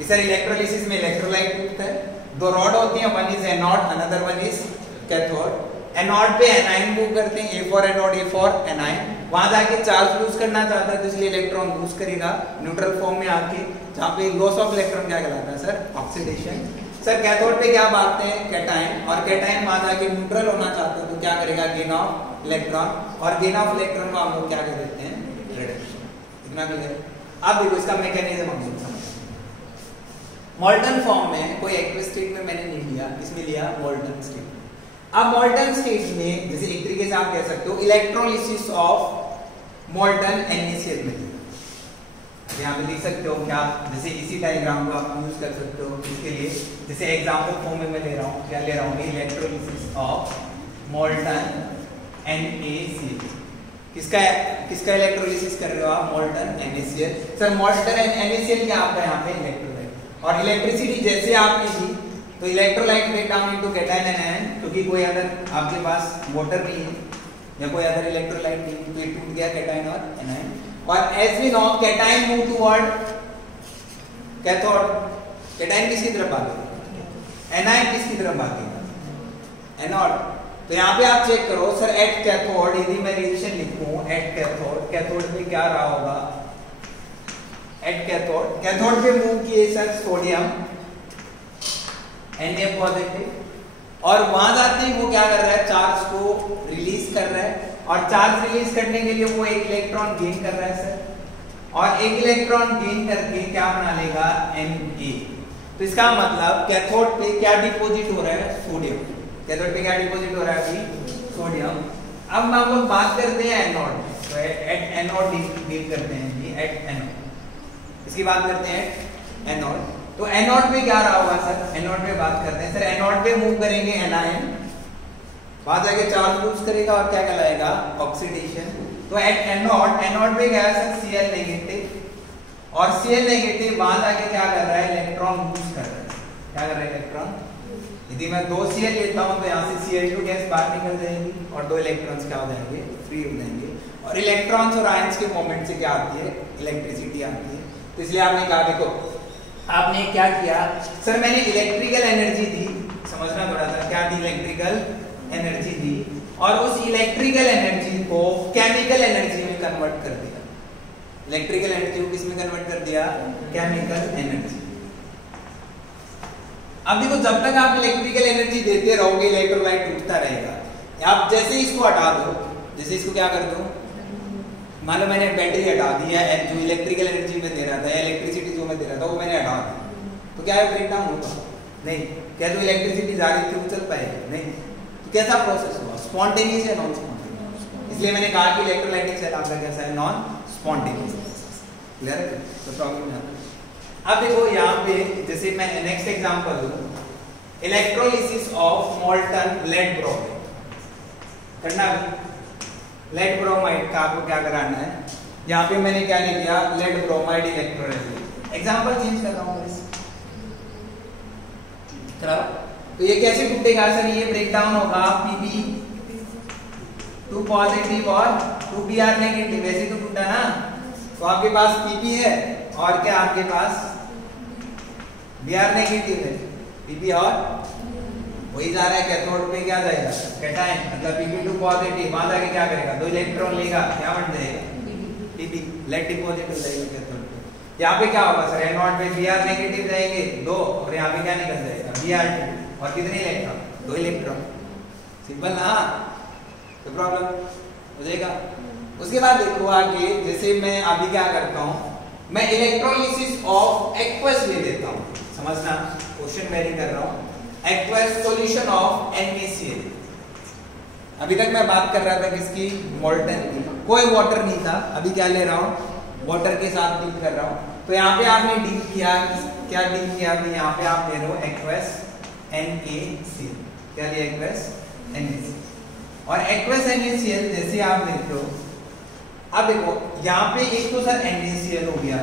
सर इलेक्ट्रोलिसिस में इलेक्ट्रोलाइट टूटता है, दो रॉड होती हैं, one is anode another one is cathode. Anode पे एनायन मूव करते हैं, A for anode A for anion, वहां जाके चार्ज लूज करना चाहता है तो इसलिए इलेक्ट्रॉन लूज करेगा न्यूट्रल फॉर्म में आके, जहाँ पे लॉस ऑफ इलेक्ट्रॉन क्या कहलाता है सर ऑक्सीडेशन। सर कैथोड पे क्या बांटते हैं कैटायन, और कैटायन वहां जाके न्यूट्रल होना चाहते हैं तो क्या करेगा गेन ऑफ इलेक्ट्रॉन, और गेन ऑफ इलेक्ट्रॉन को हम लोग क्या कह देते हैं रिडक्शन। इतना क्लियर। अब देखो इसका मैकेनिज्म हम लोग मोल्टन फॉर्म में कोई एक्टिव स्टेट में मैंने नहीं लिया, इसमें लिया मोल्टन स्टेट। अब मोल्टन स्टेट में जैसे एक तरीके से आप कह सकते हो इलेक्ट्रोलिसिस ऑफ मोल्टन NaCl में यहाँ पे लिख सकते हो क्या, जैसे इसी डायग्राम को आप यूज कर सकते हो इसके लिए। जैसे एग्जांपल फॉर्म में मैं ले रहा हूँ, क्या ले रहा हूँ इलेक्ट्रोलिसिस ऑफ मोल्टन NaCl। किसका किसका इलेक्ट्रोलिसिस कर रहे हो आप? Molten NaCl। Sir molten NaCl क्या आपका यहाँ पे? इलेक्ट्रोलाइट। और इलेक्ट्रिसिटी जैसे आपने दी तो electrolyte break down into cation anion, क्योंकि कोई अगर आपके पास वाटर नहीं है या कोई अदर इलेक्ट्रोलाइट नहीं तो ये टूट गया कैटायन और एनायन। और as we know cation move toward cathode. Cation किसकी तरफ भागेगा? एनायन किसकी तरफ भागेगा? एनोड। तो यहाँ पे आप चेक करो सर एट कैथोड, यदि मैं रिएक्शन लिखूं एट कैथोड, कैथोड पे क्या रहा होगा? एट कैथोड, कैथोड पे मूव किए सर सोडियम Na पॉजिटिव और वहां जाते ही वो क्या कर रहा है? चार्ज को रिलीज कर रहा है और चार्ज रिलीज करने के लिए वो एक इलेक्ट्रॉन गेन कर रहा है सर, और एक इलेक्ट्रॉन गेन करके क्या बना लेगा? Na। तो इसका मतलब कैथोड पे क्या डिपॉजिट हो रहा है? सोडियम। कैथोड पे क्या डिपॉजिट हो रहा है अभी? सोडियम। अब हम लोग बात करते हैं एनोड, तो एट एनोड डील करते हैं जी, एट एनोड। इसकी बात करते हैं एनोड। तो एनोड पे क्या रहा होगा सर? एनोड पे बात करते हैं सर। एनोड पे मूव करेंगे एनायन, वहां जाके चार्ज लूज करेगा और क्या कहलाएगा? ऑक्सीडेशन। तो एट एनोड, एनोड पे गया सर Cl नेगेटिव और Cl नेगेटिव वहां जाके क्या कर रहा है? इलेक्ट्रॉन लूज कर रहा है। क्या कर रहा है? इलेक्ट्रॉन। यदि मैं 2 Cl लेता हूं तो यहाँ से Cl2 गैस बाहर निकल जाएगी और 2 इलेक्ट्रॉन्स क्या हो जाएंगे? फ्री हो जाएंगे। और इलेक्ट्रॉन्स और आयंस के मोमेंट से क्या आती है? इलेक्ट्रिसिटी आती है। तो इसलिए आपने कहा देखो आपने क्या किया सर? मैंने इलेक्ट्रिकल एनर्जी दी, समझना थोड़ा सा, क्या दी? इलेक्ट्रिकल एनर्जी दी और उस इलेक्ट्रिकल एनर्जी को केमिकल एनर्जी में कन्वर्ट कर दिया। इलेक्ट्रिकल एनर्जी को किसमें कन्वर्ट कर दिया? Chemical energy. अब देखो जब तक आप इलेक्ट्रिकल एनर्जी देते रहोगे इलेक्ट्रोलाइट टूटता रहेगा। आप जैसे ही इसको हटा दो, जैसे इसको क्या कर दो, मान लो मैंने बैटरी हटा दी है, जो इलेक्ट्रिकल एनर्जी में दे रहा था या इलेक्ट्रिसिटी जो मैं दे रहा था वो मैंने हटा दी, तो क्या है? ब्रेक डाउन होगा? नहीं। क्या जो इलेक्ट्रिसिटी जा रही थी वो चल पाएगी? नहीं। तो कैसा प्रोसेस हुआ? स्पॉन्टेनियस या नॉन स्पॉन्टेनियस? इसलिए मैंने कहा कि इलेक्ट्रोलाइटिक सेल आपका कैसा है? Non spontaneous. क्लियर है? तो प्रॉब्लम नहीं आता। अब देखो यहाँ पे जैसे मैं नेक्स्ट एग्जांपल दूं, electrolysis of molten lead bromide करना। लेड ब्रोमाइड का आपको क्या कराना है? यहाँ पे मैंने क्या लिख दिया? Lead bromide electrolysis. Example change कर रहा हूँ तो ये कैसे टूटेगा सर? ये ब्रेक डाउन होगा Pb2 पॉजिटिव और 2Br नेगेटिव। वैसे तो टूटा ना, तो आपके पास Pp है और क्या आपके पास Br नेगेटिव है। Pp और वही जा रहा है कैथोड पे, क्या जाएगा? कैटायन। मतलब Pb2 पॉजिटिव वहां जाके क्या करेगा? 2 इलेक्ट्रॉन लेगा, क्या बन जाएगा? Pp। लेड डिपॉजिट हो जाएगा कैथोड पे। यहाँ पे क्या होगा सर? एनोड पे Br नेगेटिव जाएंगे 2 और यहाँ पे क्या निकल जाएगा? Br2। और कितने इलेक्ट्रॉन? 2 इलेक्ट्रॉन। सिंपल ना? तो प्रॉब्लम हो जाएगा। उसके बाद देखो आगे, जैसे मैं अभी क्या करता हूँ, मैं इलेक्ट्रोलिसिस ऑफ एक्वस ले लेता हूँ। समझना, क्वेश्चन वेरी कर रहा हूँ। Aqueous solution of NaCl। अभी तक मैं बात कर रहा था किसकी? मोल्टन की। कोई वाटर नहीं था, अभी क्या ले रहा हूँ? वाटर के साथ डील कर रहा हूँ। तो यहाँ पे आपने डील किया, क्या डील किया? अभी यहाँ पे आप ले रहे हो एक्वस NaCl। क्या लिया? Aqueous NaCl। और एक्वस NaCl जैसे आप देख लो, अब देखो यहाँ पे एक तो सर NaCl हो गया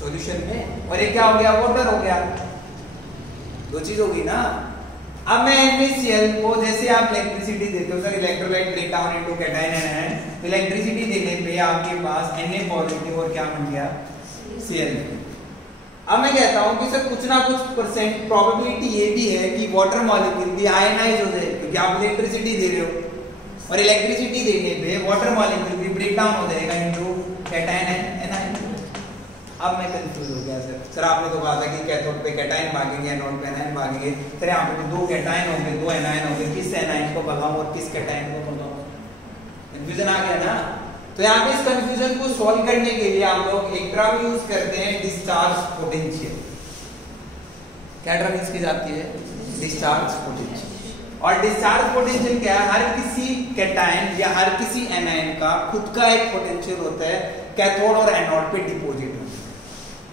सॉल्यूशन में और एक क्या हो गया? वाटर हो गया। 2 चीज होगी ना। अब मैं NaCl को जैसे आप इलेक्ट्रिसिटी देते हो sir, electrolyte break down into cation anion, तो इलेक्ट्रिसिटी देने पे आपके पास Na पॉजिटिव और क्या बन गया? Cl। अब मैं कहता हूं कि सर कुछ ना कुछ परसेंट प्रोबेबिलिटी ये भी है कि वाटर मॉलिक्यूल भी आयनाइज हो जाए, क्योंकि आप इलेक्ट्रिसिटी दे रहे हो और इलेक्ट्रिसिटी देने पे वाटर मॉलिक्यूल भी ब्रेक डाउन हो जाएगा इनटू कैटायन एनायन। अब मैं कंफ्यूज हो गया सर। सर आपने तो कहा था कि कैथोड पे कैटायन भागेंगे, एनोड पे एनायन भागेंगे। सर यहाँ पे तो 2 कैटायन होंगे 2 एनायन होंगे, किस एनायन को भगाऊं और किस कैटायन को भगाऊं? कंफ्यूजन आ गया ना। तो यहाँ पे इस कंफ्यूजन को सॉल्व करने के लिए आप लोग एक ड्रम यूज करते हैं, डिस्चार्ज पोटेंशियल। क्या ड्रम यूज की जाती है? Discharge potential. और डिस्चार्ज पोटेंशियल क्या है? हर किसी कैटायन या हर किसी एनायन का खुद का एक पोटेंशियल होता है, कैथोड और एनोड पे डिपॉजिट होता है,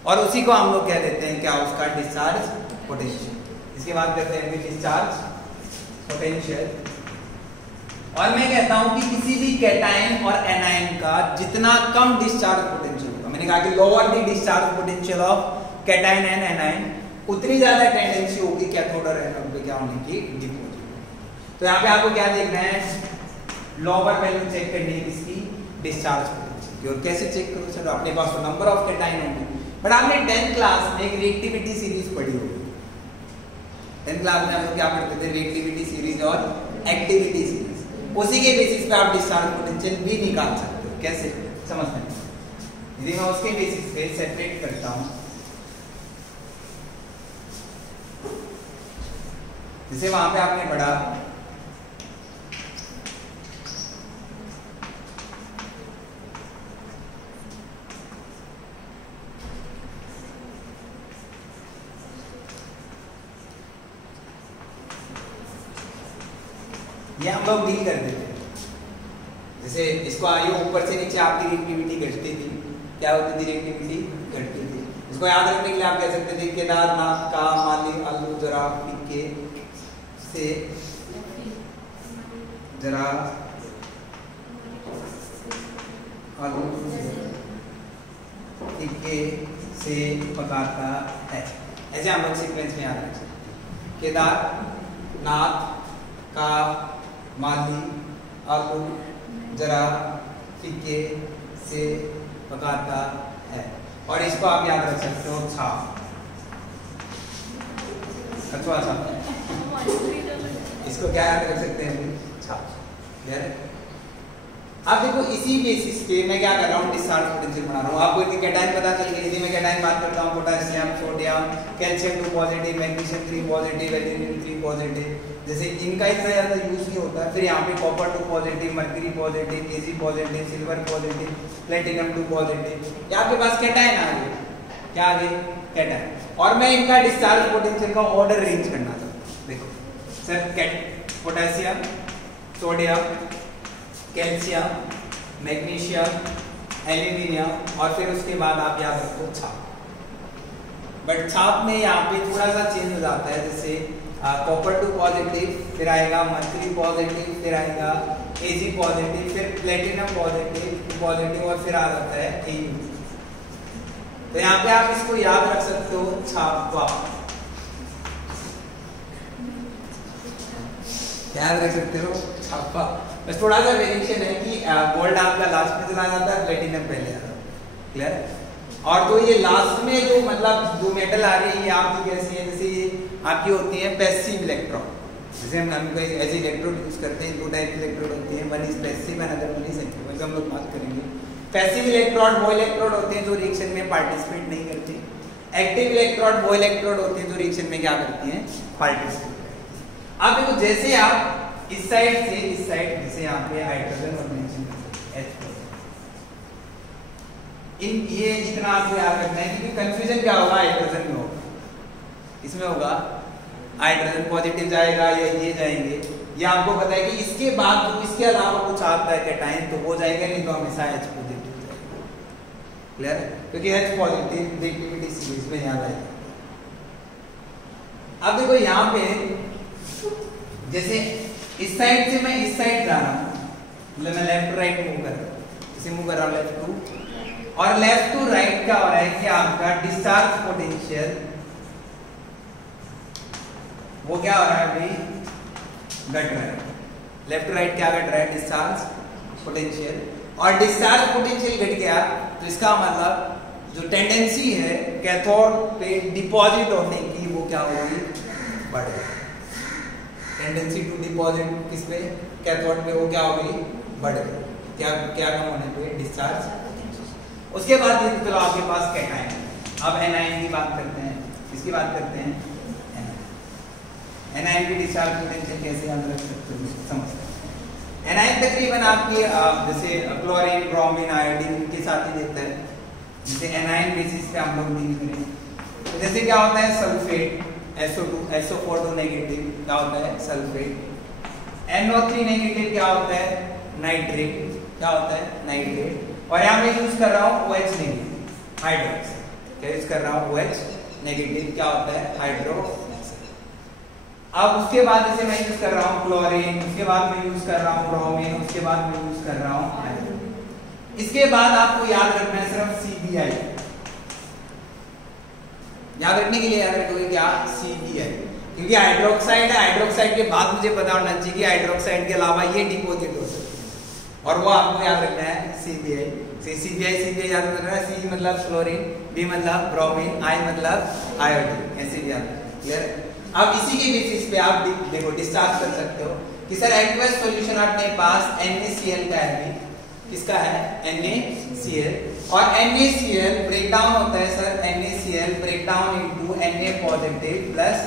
और उसी को हम लोग कह देते हैं क्या? उसका डिस्चार्ज पोटेंशियल। इसके बाद कहते हैं डिस्चार्ज पोटेंशियल। और मैं कहता हूं कि किसी भी कैटायन और एनायन का जितना कम डिस्चार्ज पोटेंशियल होगा, मैंने कहा कि lower the discharge potential of cation and anion, उतनी ज्यादा टेंडेंसी होगी कैथोड और एनोड पे क्या होने की, डिपोजिट। तो यहाँ पे आपको क्या देखना है, लोअर वैल्यू चेक करनी है किसकी, डिस्चार्ज पोटेंशियल। और कैसे चेक करो, चलो अपने पास तो नंबर ऑफ कैटायन होंगे, बट आपने 10th क्लास में एक रिएक्टिविटी सीरीज पढ़ी होगी। 10th क्लास में हम लोग क्या पढ़ते थे, रिएक्टिविटी सीरीज और एक्टिविटी सीरीज। उसी के बेसिस पे आप डिस्चार्ज पोटेंशियल भी निकाल सकते हो। कैसे, समझते हैं? यदि मैं उसके बेसिस पे सेपरेट करता हूं, जैसे वहां पे आपने पढ़ा ये हम लोग डील करते थे, जैसे इसको आइए ऊपर से नीचे आपकी रिएक्टिविटी घटती थी, क्या होती थी, रिएक्टिविटी घटती थी। इसको याद रखने के लिए आप कह सकते थे केदारनाथ का माली आलू जरा पीके से जरा आलू पीके से पकाता है, ऐसे हम लोग सीक्वेंस में याद रख सकते। केदारनाथ का माली आलू जरा फीके से पकाता है, और इसको आप याद रख सकते हो छाप, कछुआ छाप, इसको क्या याद रख सकते हैं, छाप। क्लियर है? अब देखो इसी बेसिस पे मैं क्या कर रहा हूँ, डिस्चार्ज पोटेंशियल बना रहा हूँ। आपको इतनी कैटायन पता चल गई, यदि मैं कैटायन बात करता हूँ, potassium, sodium, calcium 2 positive, magnesium 3 positive, aluminium 3 positive, जैसे इनका इतना ज्यादा यूज नहीं होता। फिर यहाँ पे copper 2 positive, mercury positive, Ag positive, silver positive, platinum 2 positive, ये आपके पास कैटायन आ गए। क्या आ गए, कैटायन। और मैं इनका डिस्चार्ज पोटेंशियल का ऑर्डर अरेंज करना चाहता हूँ। देखो sir, potassium, sodium, calcium, magnesium, aluminium, और फिर उसके बाद आप याद रखो छाप। बट छाप में यहाँ पे थोड़ा सा चेंज हो जाता है, जैसे कॉपर 2 पॉजिटिव, फिर आएगा मर्क्यूरी पॉजिटिव, फिर आएगा Ag पॉजिटिव, फिर प्लेटिनम पॉजिटिव, और फिर आ जाता है Au। तो यहाँ पे आप इसको याद रख सकते हो, छापा याद रख सकते हो, छापा। बस थोड़ा सा वेरिएशन है कि गोल्ड आपका लास्ट में चला जाता है, प्लेटिनम पहले आता है। क्लियर? और तो ये लास्ट में जो मतलब जो मेटल आ रही है, ये आपकी कैसी है, जैसे ये आपकी होती है पैसिव इलेक्ट्रॉन। जैसे हम कोई ऐसे इलेक्ट्रोड यूज करते हैं, 2 टाइप के इलेक्ट्रोड होते हैं, one is passive and other one is active, वैसे हम लोग बात करेंगे। पैसिव इलेक्ट्रोड वो इलेक्ट्रोड होते हैं जो रिएक्शन में पार्टिसिपेट नहीं करते। एक्टिव इलेक्ट्रोड वो इलेक्ट्रोड होते हैं जो रिएक्शन में क्या करती हैं, पार्टिसिपेट। अब देखो जैसे आप इस साइड से इस साइड, जैसे यहाँ पे हाइड्रोजन और मेंशन H, इन ये इतना आपको याद रखना है, क्योंकि कंफ्यूजन क्या होगा, हाइड्रोजन में होगा, इसमें होगा हाइड्रोजन पॉजिटिव जाएगा या ये जाएंगे, या आपको पता है कि इसके बाद तो इसके अलावा कुछ आता है कैटायन तो वो जाएगा, नहीं तो हमेशा H पॉजिटिव जाएगा। क्लियर है? क्योंकि H पॉजिटिव रिएक्टिविटी सीरीज में याद आएगा। अब देखो यहाँ पे जैसे इस साइड से मैं इस साइड जा रहा हूँ, मतलब मैं लेफ्ट टू राइट मूव कर रहा हूँ, इसे मूव कर रहा हूँ लेफ्ट टू, और लेफ्ट टू राइट क्या हो रहा है कि आपका डिस्चार्ज पोटेंशियल वो क्या हो रहा है भाई, घट रहा है। लेफ्ट टू राइट क्या घट रहा है, डिस्चार्ज पोटेंशियल। और डिस्चार्ज पोटेंशियल घट गया तो इसका मतलब जो टेंडेंसी है कैथोड पे डिपॉजिट होने की वो क्या होगी, बढ़ेगी। टेंडेंसी टू डिपॉजिट किस पे, कैथोड पे, वो क्या होगी, बढ़ गई। क्या क्या कम होने पे, डिस्चार्ज। उसके बाद ये चलो आपके पास कैटायन। अब एनायन की बात करते हैं, किसकी बात करते हैं, एनायन की डिस्चार्ज पोटेंशियल कैसे याद रख सकते हो, समझते हैं। एनायन तकरीबन आपकी जैसे क्लोरीन, ब्रोमीन, आयोडीन के साथ ही देता है, जैसे एनायन बेसिस पे हम लोग डील करें। तो जैसे क्या होता है, सल्फेट, SO2, SO4 नेगेटिव क्या होता है, सल्फेट। NO3 नेगेटिव क्या होता है, नाइट्रेट, क्या होता है, नाइट्रेट। और यहाँ मैं यूज कर रहा हूँ OH नेगेटिव, हाइड्रोक्साइड। क्या यूज कर रहा हूँ, OH नेगेटिव, क्या होता है, हाइड्रोक्साइड। अब उसके बाद जैसे मैं यूज कर रहा हूँ क्लोरीन, उसके बाद मैं यूज कर रहा हूँ ब्रोमीन, उसके बाद मैं यूज कर रहा हूँ आयोडीन। इसके बाद आपको याद रखना है सिर्फ CBI, याद रखने के लिए याद रखोगे क्या CBI, क्योंकि हाइड्रोक्साइड है, हाइड्रोक्साइड के बाद मुझे पता होना चाहिए कि हाइड्रोक्साइड के अलावा ये डिपोजिट हो सकती है और वो आपको याद रखना है CBI। CBI याद रखना है, C मतलब क्लोरीन, B मतलब ब्रोमीन, I मतलब आयोडीन, ऐसे भी याद रखना। क्लियर? अब इसी के बेसिस पे आप देखो डिस्चार्ज कर सकते हो कि सर एक्वस सॉल्यूशन अपने पास NaCl का है, किसका है NaCl, और NaCl ब्रेक डाउन होता है sir, NaCl break down into Na positive plus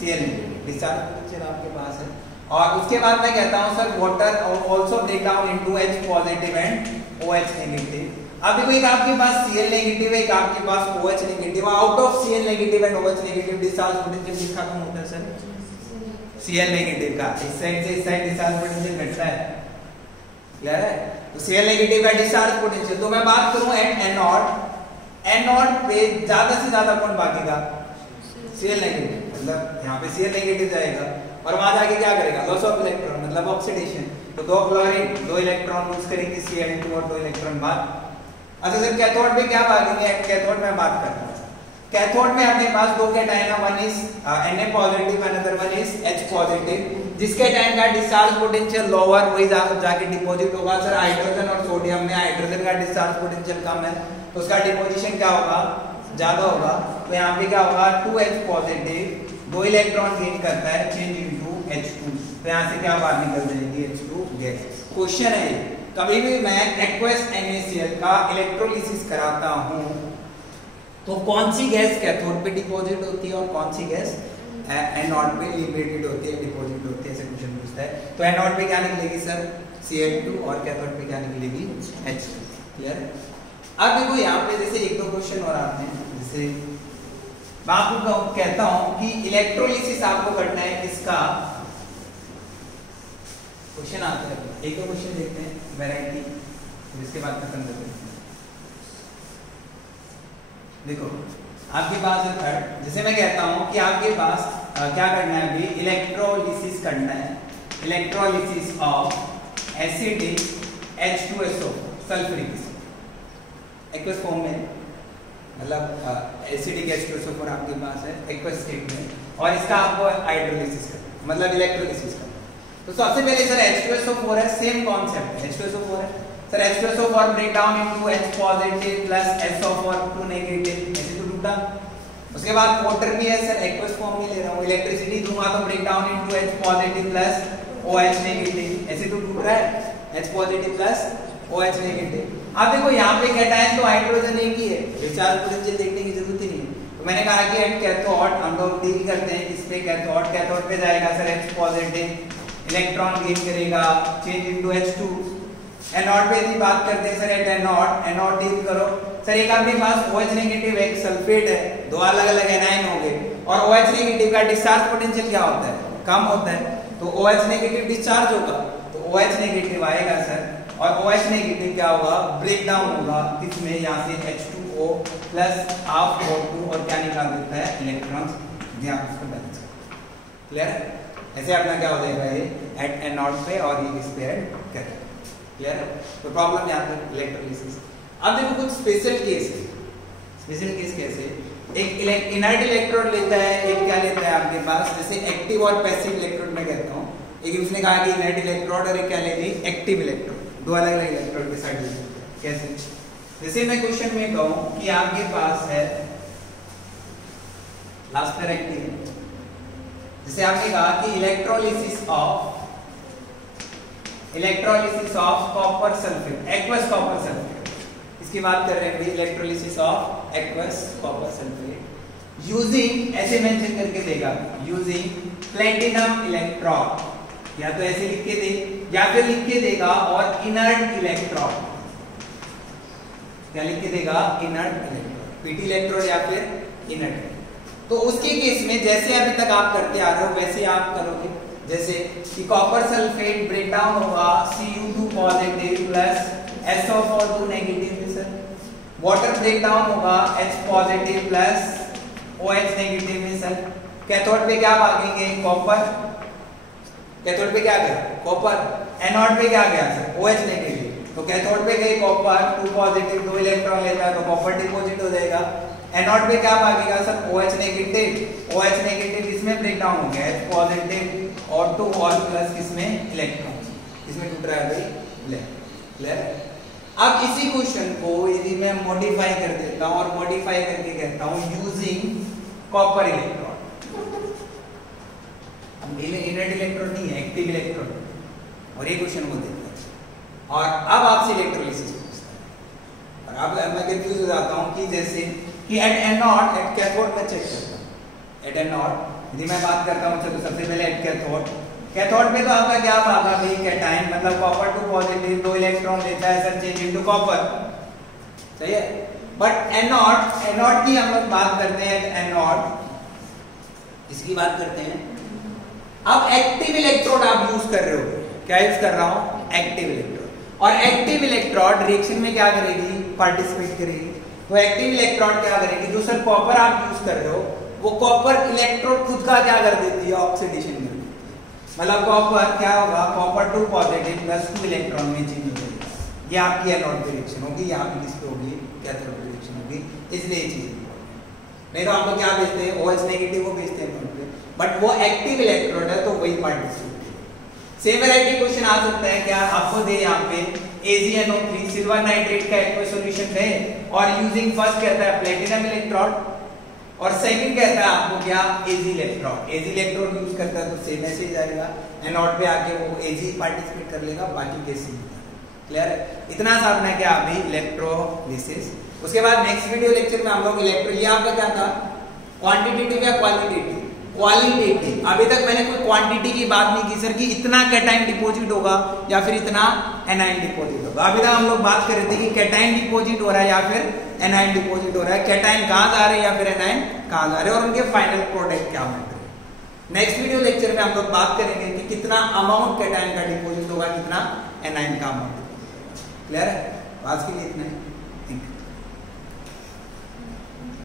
Cl negative, discharge potential आपके पास है। और उसके बाद मैं कहता हूं sir water also break down into H positive and OH negative. अब देखो एक आपके पास Cl नेगेटिव है, एक आपके पास OH negative, out of Cl negative and OH negative discharge potential किसका कम होता है सर? Cl नेगेटिव का। इस साइड से इस साइड डिस्चार्ज पोटेंशियल घटता है, क्लियर है? तो Cl नेगेटिव का डिस्चार्ज पोटेंशियल, तो मैं बात करूं एट N0 पे ज्यादा से ज्यादा कौन भागेगा? Cl नेगेटिव, मतलब यहाँ पे Cl नेगेटिव जाएगा और वहां जाके क्या करेगा? लॉस ऑफ इलेक्ट्रॉन मतलब ऑक्सीडेशन। तो दो क्लोरीन, दो इलेक्ट्रॉन लूज करेंगे Cl2 और दो इलेक्ट्रॉन बाद। अच्छा सर कैथोड पे क्या भागेंगे? कैथोड में बात कर रहा हूं। कैथोड में अपने पास दो कैटायन है, one is Na positive, another one is H positive. जिस कैटायन का डिस्चार्ज पोटेंशियल लोअर वही जाके डिपॉजिट होगा। सर हाइड्रोजन और सोडियम में हाइड्रोजन का डिस्चार्ज पोटेंशियल कम है तो उसका डिपोजिशन क्या होगा? ज्यादा होगा। तो यहाँ पे क्या होगा? 2H पॉजिटिव, दो इलेक्ट्रॉन गेन करता है, चेंज इनटू H2, तो यहाँ से क्या बाहर निकल जाएगी? H2 gas. क्वेश्चन है कभी भी मैं एक्वस NaCl का इलेक्ट्रोलिसिस कराता हूं तो कौन सी गैस कैथोड पे डिपॉजिट होती है और कौन सी गैस एनोड पे लिबरेटेड होती है, डिपॉजिट होती है, ऐसे क्वेश्चन पूछता है। तो एनोड पे क्या निकलेगी सर? Cl2 और कैथोड पे क्या निकलेगी? H2। क्लियर? अब देखो यहाँ पे जैसे एक दो क्वेश्चन और आते हैं, जैसे मैं आपको कहता हूं कि इलेक्ट्रोलिसिस आपको करना है किसका, क्वेश्चन आता है, एक दो क्वेश्चन देखते हैं वैरायटी, जिसके बाद खत्म करते हैं। देखो आपके पास है थर्ड, जैसे मैं कहता हूं कि आपके पास क्या करना है? अभी इलेक्ट्रोलिसिस करना है, electrolysis of acidic H2SO sulphuric acid aqueous form में, मतलब एसिडिक H2SO4 आपके पास है एक्वस स्टेट में, और इसका आपको हाइड्रोलिसिस करना है, मतलब इलेक्ट्रोलिसिस करना है। तो सबसे पहले सर H2SO4 है, सेम कॉन्सेप्ट है, H2SO4 है sir, H2SO4 break down into H positive plus SO4 negative, ऐसे तो टूटा। उसके बाद वाटर भी है सर, एक्वस फॉर्म में ले रहा हूं, इलेक्ट्रिसिटी दूंगा तो break down into H positive plus OH negative, ऐसे तो टूट रहा है, H positive plus OH negative. अब देखो यहाँ पे कैटायन तो हाइड्रोजन एक ही है, डिस्चार्ज पोटेंशियल देखने की जरूरत ही नहीं है। तो मैंने कहा कि एट कैथोड हम लोग डील करते हैं किस पे? कैथोड पे जाएगा sir H positive, electron gain करेगा, चेंज इनटू H2। एनोड पे यदि बात करते हैं सर, एट एनोड डील करो सर, एक आपके पास OH नेगेटिव एक सल्फेट है, दो अलग अलग एनायन हो गए, और OH नेगेटिव का डिस्चार्ज पोटेंशियल क्या होता है? कम होता है, तो OH नेगेटिव डिस्चार्ज होगा, तो OH नेगेटिव आएगा सर, और OH नेगेटिव क्या होगा? ब्रेक डाउन होगा किसमें? यहाँ से H2O प्लस हाफ O2 और क्या निकाल देता है? इलेक्ट्रॉन्स, ध्यान उसको बैलेंस करो। क्लियर है? ऐसे अपना क्या हो जाएगा ये एट एनोड पे और ये किस पे ऐड करें। क्लियर है? तो प्रॉब्लम यहाँ पे इलेक्ट्रोलिसिस। अब देखो कुछ स्पेशल केस है, स्पेशल केस कैसे? एक इनर्ट इलेक्ट्रोड लेता है, एक क्या लेता है आपके पास, जैसे एक्टिव और पैसिव इलेक्ट्रोड मैं कहता हूँ, एक उसने कहा कि इनर्ट इलेक्ट्रोड, और एक क्या लेगी? एक्टिव इलेक्ट्रोड, दो अलग अलग इलेक्ट्रोड के साइड लेते हैं। कैसे? जैसे मैं क्वेश्चन में कहूँ कि आपके पास है लास्ट पर एक्टिव, जैसे आपने कहा कि electrolysis of copper sulphate, aqueous copper sulphate, इसकी बात कर रहे हैं electrolysis of aqueous copper sulphate using, ऐसे मेंशन करके देगा, यूजिंग प्लेटिनम इलेक्ट्रोड, या तो ऐसे लिख के दे या फिर लिख के देगा और इनर्ट इलेक्ट्रोड, क्या लिख के देगा? इनर्ट इलेक्ट्रोड, पीटी इलेक्ट्रोड या फिर इनर्ट। तो उसके केस में जैसे अभी तक आप करते आ रहे हो वैसे आप करोगे, जैसे कि कॉपर सल्फेट ब्रेक डाउन होगा Cu2 positive plus SO4 negative sir, water break down होगा H positive plus OH negative में सर, कैथोड पे क्या भागेंगे, कॉपर, कैथोड पे क्या गया कॉपर, एनोड पे क्या गया सर OH नेगेटिव, तो कैथोड पे गई कॉपर 2 पॉजिटिव 2 इलेक्ट्रॉन लेता है तो कॉपर डिपॉजिट हो जाएगा। एनोड पे क्या भागेगा sir OH negative, OH negative इसमें ब्रेक डाउन हो गया H पॉजिटिव और 2 और प्लस किसमें इलेक्ट्रॉन, इसमें टूट रहा है भाई ब्लैक, क्लियर। अब इसी क्वेश्चन को यदि मैं मॉडिफाई कर देता हूं और मॉडिफाई करके कहता हूं using copper electron, inert electron नहीं है एक्टिव इलेक्ट्रॉन, और ये क्वेश्चन को देखते हैं और अब आपसे इलेक्ट्रोलिसिस पूछता है और अब मैं कंफ्यूज हो जाता हूं कि जैसे कि एट एनोड एट कैथोड में चेक करता हूं, एट एनोड यदि मैं बात करता हूं चलो सबसे पहले एट कैथोड, कैथोड पे तो आपका क्या भागा भाई कैटाइन, मतलब कॉपर 2 पॉजिटिव 2 इलेक्ट्रॉन लेता है सर चेंज इनटू कॉपर, सही है। बट एनोड, एनोड की हम लोग बात करते हैं एनोड, इसकी बात करते हैं। अब एक्टिव इलेक्ट्रोड आप यूज कर रहे हो, क्या यूज कर रहा हूं एक्टिव इलेक्ट्रोड, और एक्टिव इलेक्ट्रोड रिएक्शन में क्या करेगी पार्टिसिपेट करेगी, तो एक्टिव इलेक्ट्रोड क्या करेगी, जो सर कॉपर आप यूज कर रहे हो वो कॉपर इलेक्ट्रोड खुद का क्या कर देती है ऑक्सीडेशन कर देती है, मतलब कॉपर क्या होगा कॉपर 2 पॉजिटिव प्लस 2 इलेक्ट्रॉन में चेंज हो जाएगा, ये आपकी एनोड की रिएक्शन होगी, यहाँ पे किस पे होगी कैथोड की रिएक्शन होगी, इसलिए ये चीज नहीं तो आप लोग क्या भेजते हैं OH नेगेटिव को भेजते हैं नोड पे, बट वो एक्टिव इलेक्ट्रोड है तो वही पार्टिसिपेट करेगा। सेम वैरायटी क्वेश्चन आ सकता है क्या आपको दे यहाँ पे AgNO3 सिल्वर नाइट्रेट का एक्वस सॉल्यूशन है और यूजिंग फर्स्ट कहता है प्लेटिनम इलेक्ट्रोड और सेकंड कहता है आपको क्या Ag electrode, Ag electrode use करता है तो सेम मैसेज आएगा, एनोड पे आके वो Ag पार्टिसिपेट कर लेगा, बाकी कैसे क्लियर है। इतना सा अपना क्या अभी इलेक्ट्रोलिसिस। उसके बाद नेक्स्ट वीडियो लेक्चर में हम लोग इलेक्ट्रो, ये आपका क्या था क्वांटिटेटिव या क्वालिटेटिव, क्वालिटेटिव। अभी तक मैंने कोई क्वांटिटी की बात नहीं की सर कि इतना कैटाइन डिपॉजिट होगा या फिर इतना एनाइन डिपॉजिट होगा, अभी तक हम लोग बात कर रहे थे कि कैटाइन डिपॉजिट हो रहा है या फिर एनाइन डिपॉजिट हो रहा है, कैटाइन कहां जा रहे हैं या फिर एनाइन कहां जा रहे हैं और उनके फाइनल प्रोडक्ट क्या बन रहे हैं। नेक्स्ट वीडियो लेक्चर में हम लोग बात करेंगे कि कितना अमाउंट कैटाइन का डिपॉजिट होगा, कितना एनाइन का अमाउंट, क्लियर है। आज के लिए इतना है, थैंक यू।